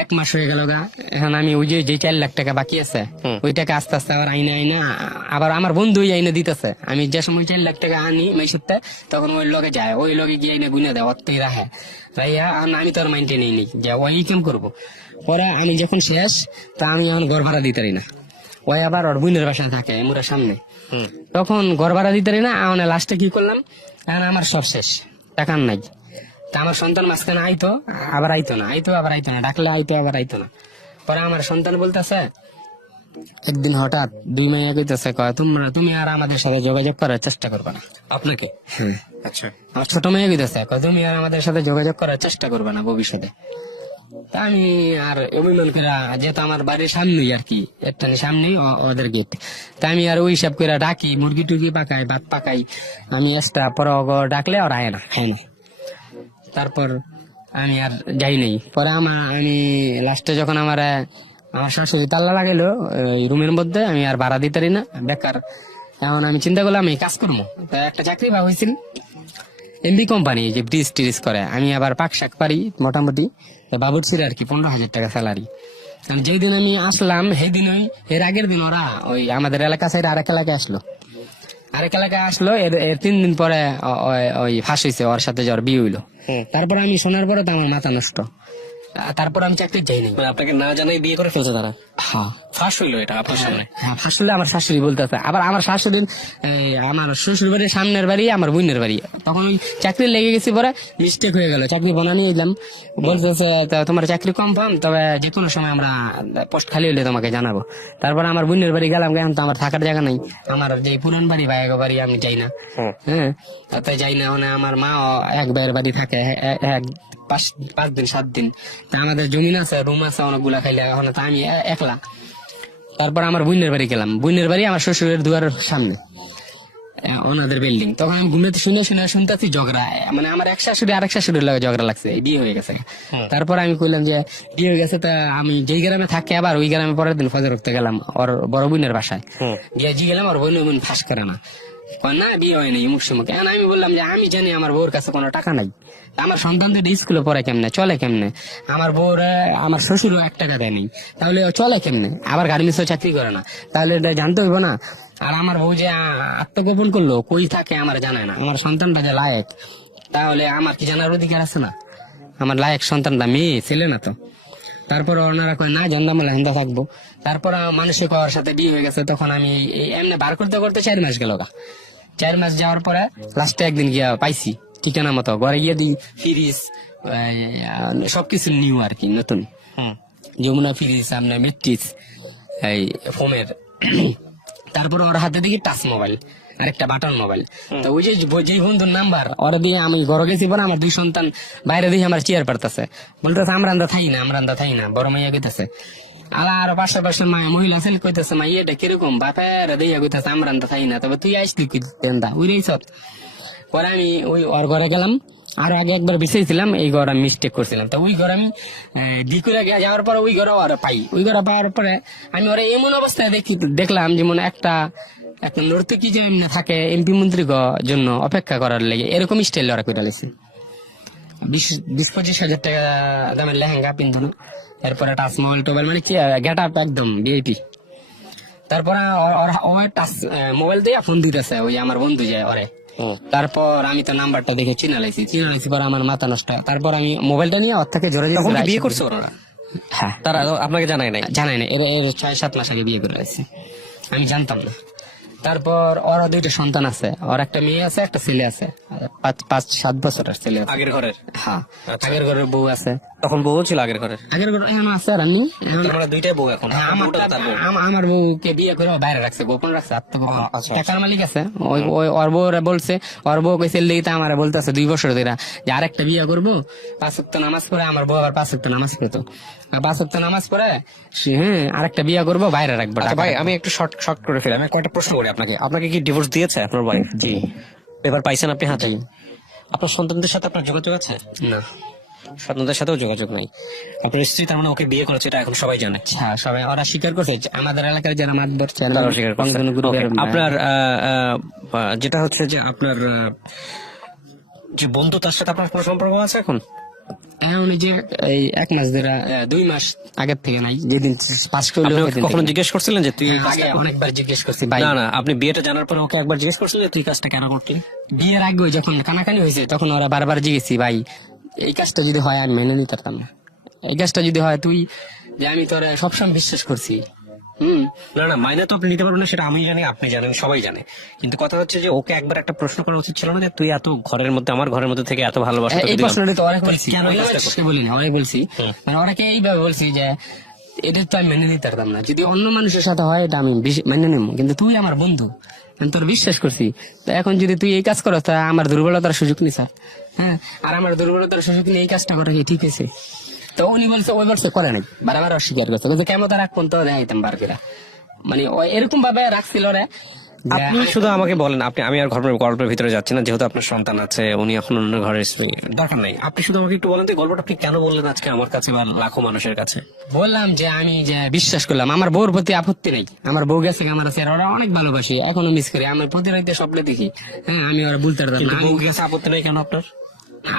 1 মাস হয়ে গেল গা। এখন আমি ওই যে 4 লাখ টাকা বাকি আছে ওই টাকা আস্তে আস্তে আবার আইনা আবার আমার বন্ধু আইনে দিতেছে। আমি যে সময় 4 লাখ টাকা আনি মাইসতে, তখন ওই লগে যায়, ওই লগে গিয়ে আইনে গুনে দেয়, অত্তেই রাখে রাইয়া। আমি তোর মাইন্ডে নেই যে ওই কেম করবো। পরে আমি যখন শেষ, তা আমি এখন ঘর ভাড়া দিতে পারি না, ওই আবার ওর বোনের বাসায় থাকে এমুরার সামনে, তখন ঘর ভাড়া দিতে পারি না। আমার লাস্টে কি করলাম, এখন আমার সব শেষ, টাকা নাই। তা আমার সন্তান মাঝখানে আইতো আবার আইতো না, ডাকলে আইতো আবার আইতো না। পরে আমার সন্তান বলতেছে একদিন হঠাৎ 2 মাইয়া কইতেছে কয় তুমি আর আমাদের সাথে যোগাযোগ করার চেষ্টা করবে না। আপনাকে? হ্যাঁ, আচ্ছা। আমার ছোট মেয়ে কইতেছে কয় তুমি আর আমাদের সাথে যোগাযোগ করার চেষ্টা করবে না ভবিষ্যতে। তা আমি আর অভিমান করে, যেহেতু আমার বাড়ির সামনেই আর কি, একটা সামনেই ওদের গেট, তা আমি আর ওই হিসাব করে ডাকি, মুরগি টুরগি পাকাই, ভাত পাকাই আমি এক্সট্রা। পরে ডাকলে আর আয় না, খায় না। তারপর আমি আর যাই নাই। পরে আমি লাস্টে যখন আমার শাশুড়ি তাল্লা লাগাইলো ওই রুমের মধ্যে, আমি আর ভাড়া দিতে পারি না, বেকার। এখন আমি চিন্তা করলাম এই কাজ করবো। তা একটা চাকরি ভাব হয়েছিল এমবি কোম্পানি, যে ব্রিজ টিরিজ করে। আমি আবার পাক শাক পারি মোটামুটি, বাবুরচির আর কি 15,000 টাকা স্যালারি। যেই দিন আমি আসলাম সেই দিন এর আগের দিন ওরা ওই আমাদের এলাকা সাইড আরেক এলাকায় আসলো, এর 3 দিন পরে ওই ফাঁস হয়েছে, ওর সাথে যাওয়ার বিয়ে হইলো। তারপর আমি শোনার পরে তো আমার মাথা নষ্ট। তারপর আমি চাকরি যাই নাই, আপনাকে না জানাই বিয়ে করে ফেলছে তারা? হ্যাঁ, ফাঁস হইলো এটা আপনার সামনে? হ্যাঁ, ফাঁস হইলো। আমার শাশুড়ি বলতেছে, আবার আমার শাশুড়ির আমার শ্বশুর বাড়ির সামনের বাড়ি আমার বোনের বাড়ি। তখন ওই চাকরি লেগে গেছি, পরে মিস্টেক হয়ে গেল, চাকরি বানানি এলাম। বলতেছে তোমার চাকরি কনফার্ম, তবে যে কোনো সময় আমরা পোস্ট খালি হলে তোমাকে জানাবো। তারপর আমার বোনের বাড়ি গেলাম, এখন তো আমার থাকার জায়গা নাই। আমার যে পুরান বাড়ি ভাইয়ের বাড়ি আমি যাই না, হ্যাঁ তাতে যাই না। মানে আমার মা এক ভাইয়ের বাড়ি থাকে 5 দিন 7 দিন। তা আমাদের জমিন আছে, রুম আছে অনেকগুলা, খাইলে এখন তা আমি একলা। তারপর আমার বোনের বাড়ি গেলাম, বোনের বাড়ি আমার শ্বশুরের দুয়ারের সামনে ওনাদের বিল্ডিং। তখন আমি ঘুমেতে শুনতেছি ঝগড়া, মানে আমার এক শাশুড়ি আরেক শাশুড়ির লাগে ঝগড়া লাগছে, বিয়ে হয়ে গেছে। তারপর আমি কইলাম যে বিয়ে হয়ে গেছে, তা আমি যেই গ্রামে থাকি আবার ওই গ্রামে পরের দিন ফজর উঠতে গেলাম ওর বড় বোনের বাসায়, গিয়ে জি গেলাম, ওর বোন ফাঁস করে না, না বিয়ে হয়নি মুখ সুমুখে। আমি বললাম যে আমি জানি আমার বউর কাছে কোনো টাকা নাই, আমার সন্তানদের স্কুলে পড়ে কেমনে, চলে কেমনে, আমার বউর আমার শ্বশুরও 1 টাকা দেয়নি, তাহলে চলে কেমনে, আবার গার্মেন্টসও চাকরি করে না, তাহলে এটা জানতে হইব না। আর আমার বউ যে আত্মগোপন করলো, কই থাকে আমার জানায় না, আমার সন্তানটা যে লায়ক, তাহলে আমার কি জানার অধিকার আছে না? আমার লায়ক সন্তানটা মেয়ে ছেলে না তো। তারপর ওনারা কয় না জন্দামালে হেন্দা থাকবো। তারপর মানুষের কওয়ার সাথে বিয়ে হয়ে গেছে। তখন আমি এমনি বার করতে 4 মাস গেল গা। 4 মাস যাওয়ার পরে লাস্টে একদিন গিয়া পাইছি ঠিকানা মতো ঘরে গিয়ে দিই ফ্রিজ সবকিছু নিউ আর কি নতুন, যমুনা ফ্রিজ, আপনার ম্যাট্রিক্স, এই ফোমের। তারপর ওর হাতে দেখি টাচ মোবাইল আর একটা বাটন মোবাইল। তো ওই যে যেই বন্ধুর নাম্বার ওরা দিয়ে আমি ঘরে গেছি, পরে আমার 2 সন্তান বাইরে দিয়ে আমার চেয়ার পারতেছে, বলতেছে আমরা আন্দা থাই না, বড় মাইয়া কইতেছে। আর পাশে মহিলা ছেলে কইতেছে মা এটা কিরকম বাপের দিয়া কইতেছে আমরা আন্দা থাই না, তবে তুই আইসলি কেন্দা উইরেই সব। পরে আমি ওই ওর ঘরে গেলাম, আরো আগে একবার বিছাইছিলাম, এই ঘর আমি মিস্টেক করছিলাম। তো ওই ঘর আমি ডিকুরে যাওয়ার পরে ওই ঘরে ওরা পাই, ওই ঘরে পাওয়ার পরে আমি ওরা এমন অবস্থায় দেখলাম যেমন একটা নর্তকী যে এমনি থাকে এমপি মন্ত্রী জন্য অপেক্ষা করার লেগে, এরকম স্টাইল ওরা করে লেগেছে। 20-25 হাজার টাকা দামের লেহেঙ্গা পিন্ধন, এরপরে টাচ মোবাইল টোবাইল, মানে কি গেট আপ একদম ভিআইপি। তারপরে টাচ মোবাইল দিয়ে ফোন দিতেছে ওই আমার বন্ধু যায় ওরে। তারপর আমি তো নাম্বারটা দেখে চিনা লাইছি পরে আমার মাথা নষ্ট। তারপর আমি মোবাইলটা নিয়ে ওর থেকে জোরে বিয়ে করছে ওরা? হ্যাঁ, তারা আপনাকে জানাই নাই? এর 6-7 মাস আগে বিয়ে করে আসছি, আমি জানতাম না। তারপর ওর 2টা সন্তান আছে, ওর একটা মেয়ে আছে, একটা ছেলে আছে, 5-7 বছরের ছেলে আছে। আগের ঘরের? হ্যাঁ, আগের ঘরের বউ আছে। তখন বউ ছিল আগের ঘরের? আগের ঘর এখন আছে আর আমি, আমরা 2টাই বউ এখন। আমার বউকে বিয়ে করে বাইরে রাখছে, গোপন রাখছে, আত্মগোপন। আচ্ছা। টাকার মালিক আছে, ওর বউ বলছে, ওর বউ কইছে লেগিতে আমার বলতেছে 2 বছর ধরে যে আরেকটা বিয়ে করবো, 5 ওয়াক্ত নামাজ পড়ে। আমার বউ আবার 5 ওয়াক্ত নামাজ পড়তো, 5 ওয়াক্ত নামাজ পড়ে হ্যাঁ আরেকটা বিয়ে করবো, বাইরে রাখবো। ভাই আমি একটু শর্ট করে ফেলি, আমি কয়েকটা প্রশ্ন করি আপনাকে। আপনাকে কি ডিভোর্স দিয়েছে আপনার ওয়াইফ? জি। পেপার পাইছেন আপনি হাতে? আপনার সন্তানদের সাথে আপনার যোগাযোগ আছে? না, সন্তানদের সাথেও যোগাযোগ নাই। আপনার স্ত্রী তার মানে ওকে বিয়ে করেছে, এটা এখন সবাই জানে? হ্যাঁ, সবাই ওরা স্বীকার করছে, আমাদের এলাকার যারা মাতবর তারাও স্বীকার করছে। Okay, আপনার যেটা হচ্ছে যে আপনার যে বন্ধু, তার সাথে আপনার কোনো সম্পর্ক আছে এখন? এখন এই যে এই 1 মাস ধরে 2 মাস আগের থেকে নাই, যেদিন পাস করলো। আপনি কখনো জিজ্ঞেস করছিলেন যে তুই আগে অনেকবার জিজ্ঞেস করছি ভাই। না, আপনি বিয়েটা জানার পরে ওকে একবার জিজ্ঞেস করছিলেন যে তুই কাজটা কেন করলি? বিয়ের আগে যখন কানাকানি হয়েছে তখন ওরা বারবার জিজ্ঞেসি ভাই এই কাজটা যদি হয় আমি মেনে নিতে পারতাম না, এই কাজটা যদি হয় তুই যে আমি তোরা সবসময় বিশ্বাস করছি। না মাইনে তো আপনি নিতে পারবেন না, সেটা আমি জানি, আপনি জানেন, সবাই জানে। কিন্তু কথা হচ্ছে যে ওকে একবার একটা প্রশ্ন করা উচিত ছিল না যে তুই এত ঘরের মধ্যে, আমার ঘরের মধ্যে থেকে এত ভালোবাসা এই প্রশ্নটা তো অনেক বলছি, কেন বলি না, অনেক বলছি। মানে ওরাকে এইভাবে বলছি যে এটা তো আমি মেনে নিতে পারতাম না, যদি অন্য মানুষের সাথে হয় এটা আমি মেনে নেব, কিন্তু তুই আমার বন্ধু, আমি তোর বিশ্বাস করছি। তো এখন যদি তুই এই কাজ করো তা আমার দুর্বলতার সুযোগ নিস। হ্যাঁ, আর আমার দুর্বলতার সুযোগ নিয়ে এই কাজটা করা কি ঠিক আছে? তো উনি বলছে, ওই বলছে করে নাই, বারবার অস্বীকার করছে, বলছে কেমন তার রাখ পর্যন্ত দেখাইতাম বারবিরা, মানে এরকম ভাবে রাখছিল রে। আপনি শুধু আমাকে বলেন, আমি আর গল্পের ভিতরে যাচ্ছি না, যেহেতু আপনার সন্তান আছে, উনি এখন অন্য ঘরের স্ত্রী, দরকার নাই। আপনি শুধু আমাকে একটু বলেন যে গল্পটা আপনি কেন বললেন আজকে আমার কাছে বা লাখো মানুষের কাছে? বললাম যে আমি যে বিশ্বাস করলাম, আমার বউর প্রতি আপত্তি নেই, আমার বউ গেছে আমার আছে, ওরা অনেক ভালোবাসি, এখনো মিস করি, আমি প্রতি রাতে স্বপ্নে দেখি। হ্যাঁ, আমি ওরা বলতে পারতাম না। বউ গেছে, আপত্তি নেই কেন আপনার?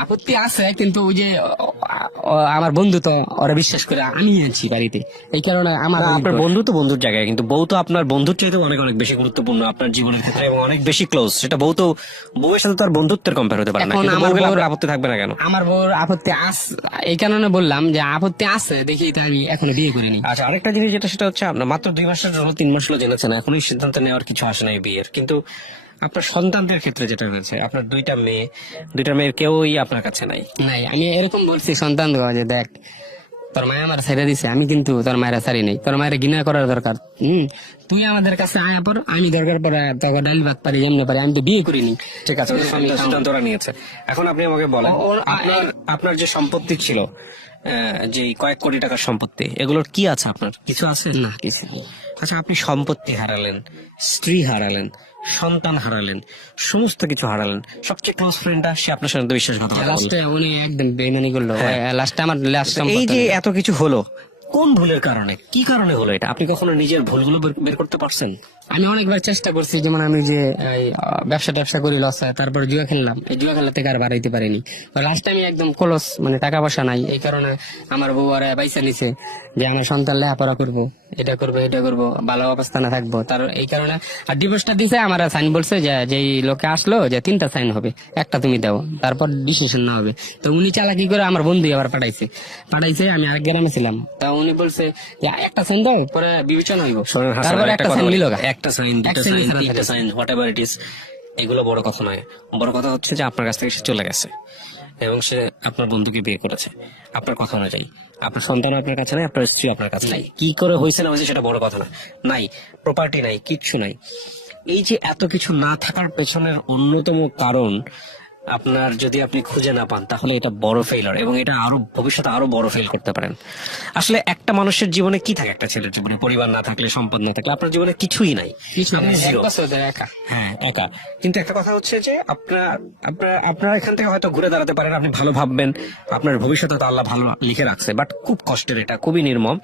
আপত্তি আছে, কিন্তু ওই যে আমার বন্ধু তো ওরা বিশ্বাস করে আমি আছি বাড়িতে, এই কারণে আমার আপনার বন্ধু তো বন্ধুর জায়গায়, কিন্তু বউ তো আপনার বন্ধুর চাইতে অনেক অনেক বেশি গুরুত্বপূর্ণ আপনার জীবনের ক্ষেত্রে এবং অনেক বেশি ক্লোজ। সেটা বউ তো, বউয়ের সাথে তো আর বন্ধুত্বের কম্পেয়ার হতে পারে না। এখন আমার বউয়ের বউর আপত্তি থাকবে না কেন? আমার বউর আপত্তি আছে, এই কারণে বললাম যে আপত্তি আছে দেখি তো আমি এখনো বিয়ে করিনি। আচ্ছা, আরেকটা জিনিস যেটা, সেটা হচ্ছে আপনার মাত্র 2 মাসের জন্য 3 মাস হলো জেনেছেন, এখনই সিদ্ধান্ত নেওয়ার কিছু আসে নাই বিয়ের। কিন্তু আপনার সন্তানদের ক্ষেত্রে যেটা হয়েছে, আপনার 2টা মেয়ের কেউই আপনার কাছে নাই। আমি এরকম বলছি সন্তান যে দেখ তোর মায়ের আমার ছেড়ে দিছে, আমি কিন্তু তোর মায়ের ছাড়ি নেই, তোর মায়ের ঘৃণা করার দরকার। তুই আমাদের কাছে আয়া পর, আমি দরকার পরে তোকে ডাল ভাত পারি, এমনি পারি, আমি তো বিয়ে করিনি। ঠিক আছে, সিদ্ধান্ত ওরা নিয়েছে। এখন আপনি আমাকে বলেন, আপনার যে সম্পত্তি ছিল, যে কয়েক কোটি টাকার সম্পত্তি, এগুলোর কি আছে? আপনার কিছু আছে? না, কিছু। আচ্ছা, আপনি সম্পত্তি হারালেন, স্ত্রী হারালেন, সন্তান হারালেন, সমস্ত কিছু হারালেন, সবচেয়ে ক্লোজ ফ্রেন্ডটা সে আপনার সাথে বিশ্বাসঘাতকতা করলো। লাস্টে উনি একদম বেইমানি করলো। লাস্টে আমার এই যে এত কিছু হলো, কোন ভুলের কারণে, কি কারণে হলো এটা? আপনি কখনো নিজের ভুলগুলো বের করতে পারছেন? আমি অনেকবার চেষ্টা করছি, যেমন আমি যে ব্যবসা করি লস হয়, তারপর জুয়া খেললাম, এই জুয়া খেলা থেকে আর বাড়াইতে পারিনি। লাস্ট আমি একদম কলস, মানে টাকা পয়সা নাই, এই কারণে আমার বউ আর পয়সা নিছে যে আমার সন্তান লেখাপড়া করবো, এটা করবো, ভালো অবস্থানে থাকবো, তার এই কারণে। আর ডিভোর্সটা দিছে আমার, সাইন বলছে যে যেই লোকে আসলো যে 3টা সাইন হবে, একটা তুমি দাও, তারপর ডিসিশন না হবে। তো উনি চালাকি করে আমার বন্ধু আবার পাঠাইছে, আমি আরেক গ্রামে ছিলাম, তা উনি বলছে যে একটা সাইন দাও, পরে বিবেচনা হইব। তারপর একটা সাইন নিল, একটা সাইন, 2টা সাইন, 3টা সাইন, হোয়াটএভার ইট ইজ, এগুলো বড় কথা নয়, বড় কথা হচ্ছে যে আপনার কাছ থেকে সে চলে গেছে এবং সে আপনার বন্ধুকে বিয়ে করেছে আপনার কথা অনুযায়ী। আপনার সন্তান আপনার কাছে নাই, আপনার স্ত্রী আপনার কাছে নাই। কি করে হয়েছে না হয়েছে সেটা বড় কথা না, নাই প্রপার্টি নাই, কিচ্ছু নাই। এই যে এত কিছু না থাকার পেছনের অন্যতম কারণ আপনার যদি আপনি খুঁজে না পান তাহলে এটা বড় ফেইলার, এবং এটা আরো ভবিষ্যতে আরো বড় ফেল করতে পারেন। আসলে একটা মানুষের জীবনে কি থাকে, একটা ছেলের জীবনে পরিবার না থাকলে, সম্পদ না থাকলে আপনার জীবনে কিছুই নাই, কিছু আপনি এক zero। বছর ধরে একা। হ্যাঁ, একা। কিন্তু একটা কথা হচ্ছে যে আপনার এখান থেকে হয়তো ঘুরে দাঁড়াতে পারেন, আপনি ভালো ভাববেন, আপনার ভবিষ্যতে তো আল্লাহ ভালো লিখে রাখছে, বাট খুব কষ্টের, এটা খুবই নির্মম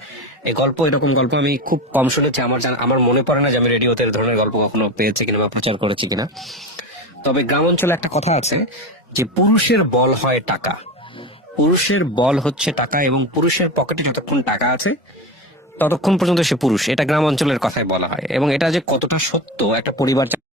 এই গল্প। এরকম গল্প আমি খুব কম শুনেছি, আমার মনে পড়ে না যে আমি রেডিওতে এই ধরনের গল্প কখনো পেয়েছি কিনা বা প্রচার করেছি কিনা। তবে গ্রাম অঞ্চলে একটা কথা আছে যে পুরুষের বল হয় টাকা, পুরুষের বল হচ্ছে টাকা, এবং পুরুষের পকেটে যতক্ষণ টাকা আছে ততক্ষণ পর্যন্ত সে পুরুষ। এটা গ্রাম অঞ্চলের কথাই বলা হয়, এবং এটা যে কতটা সত্য একটা পরিবার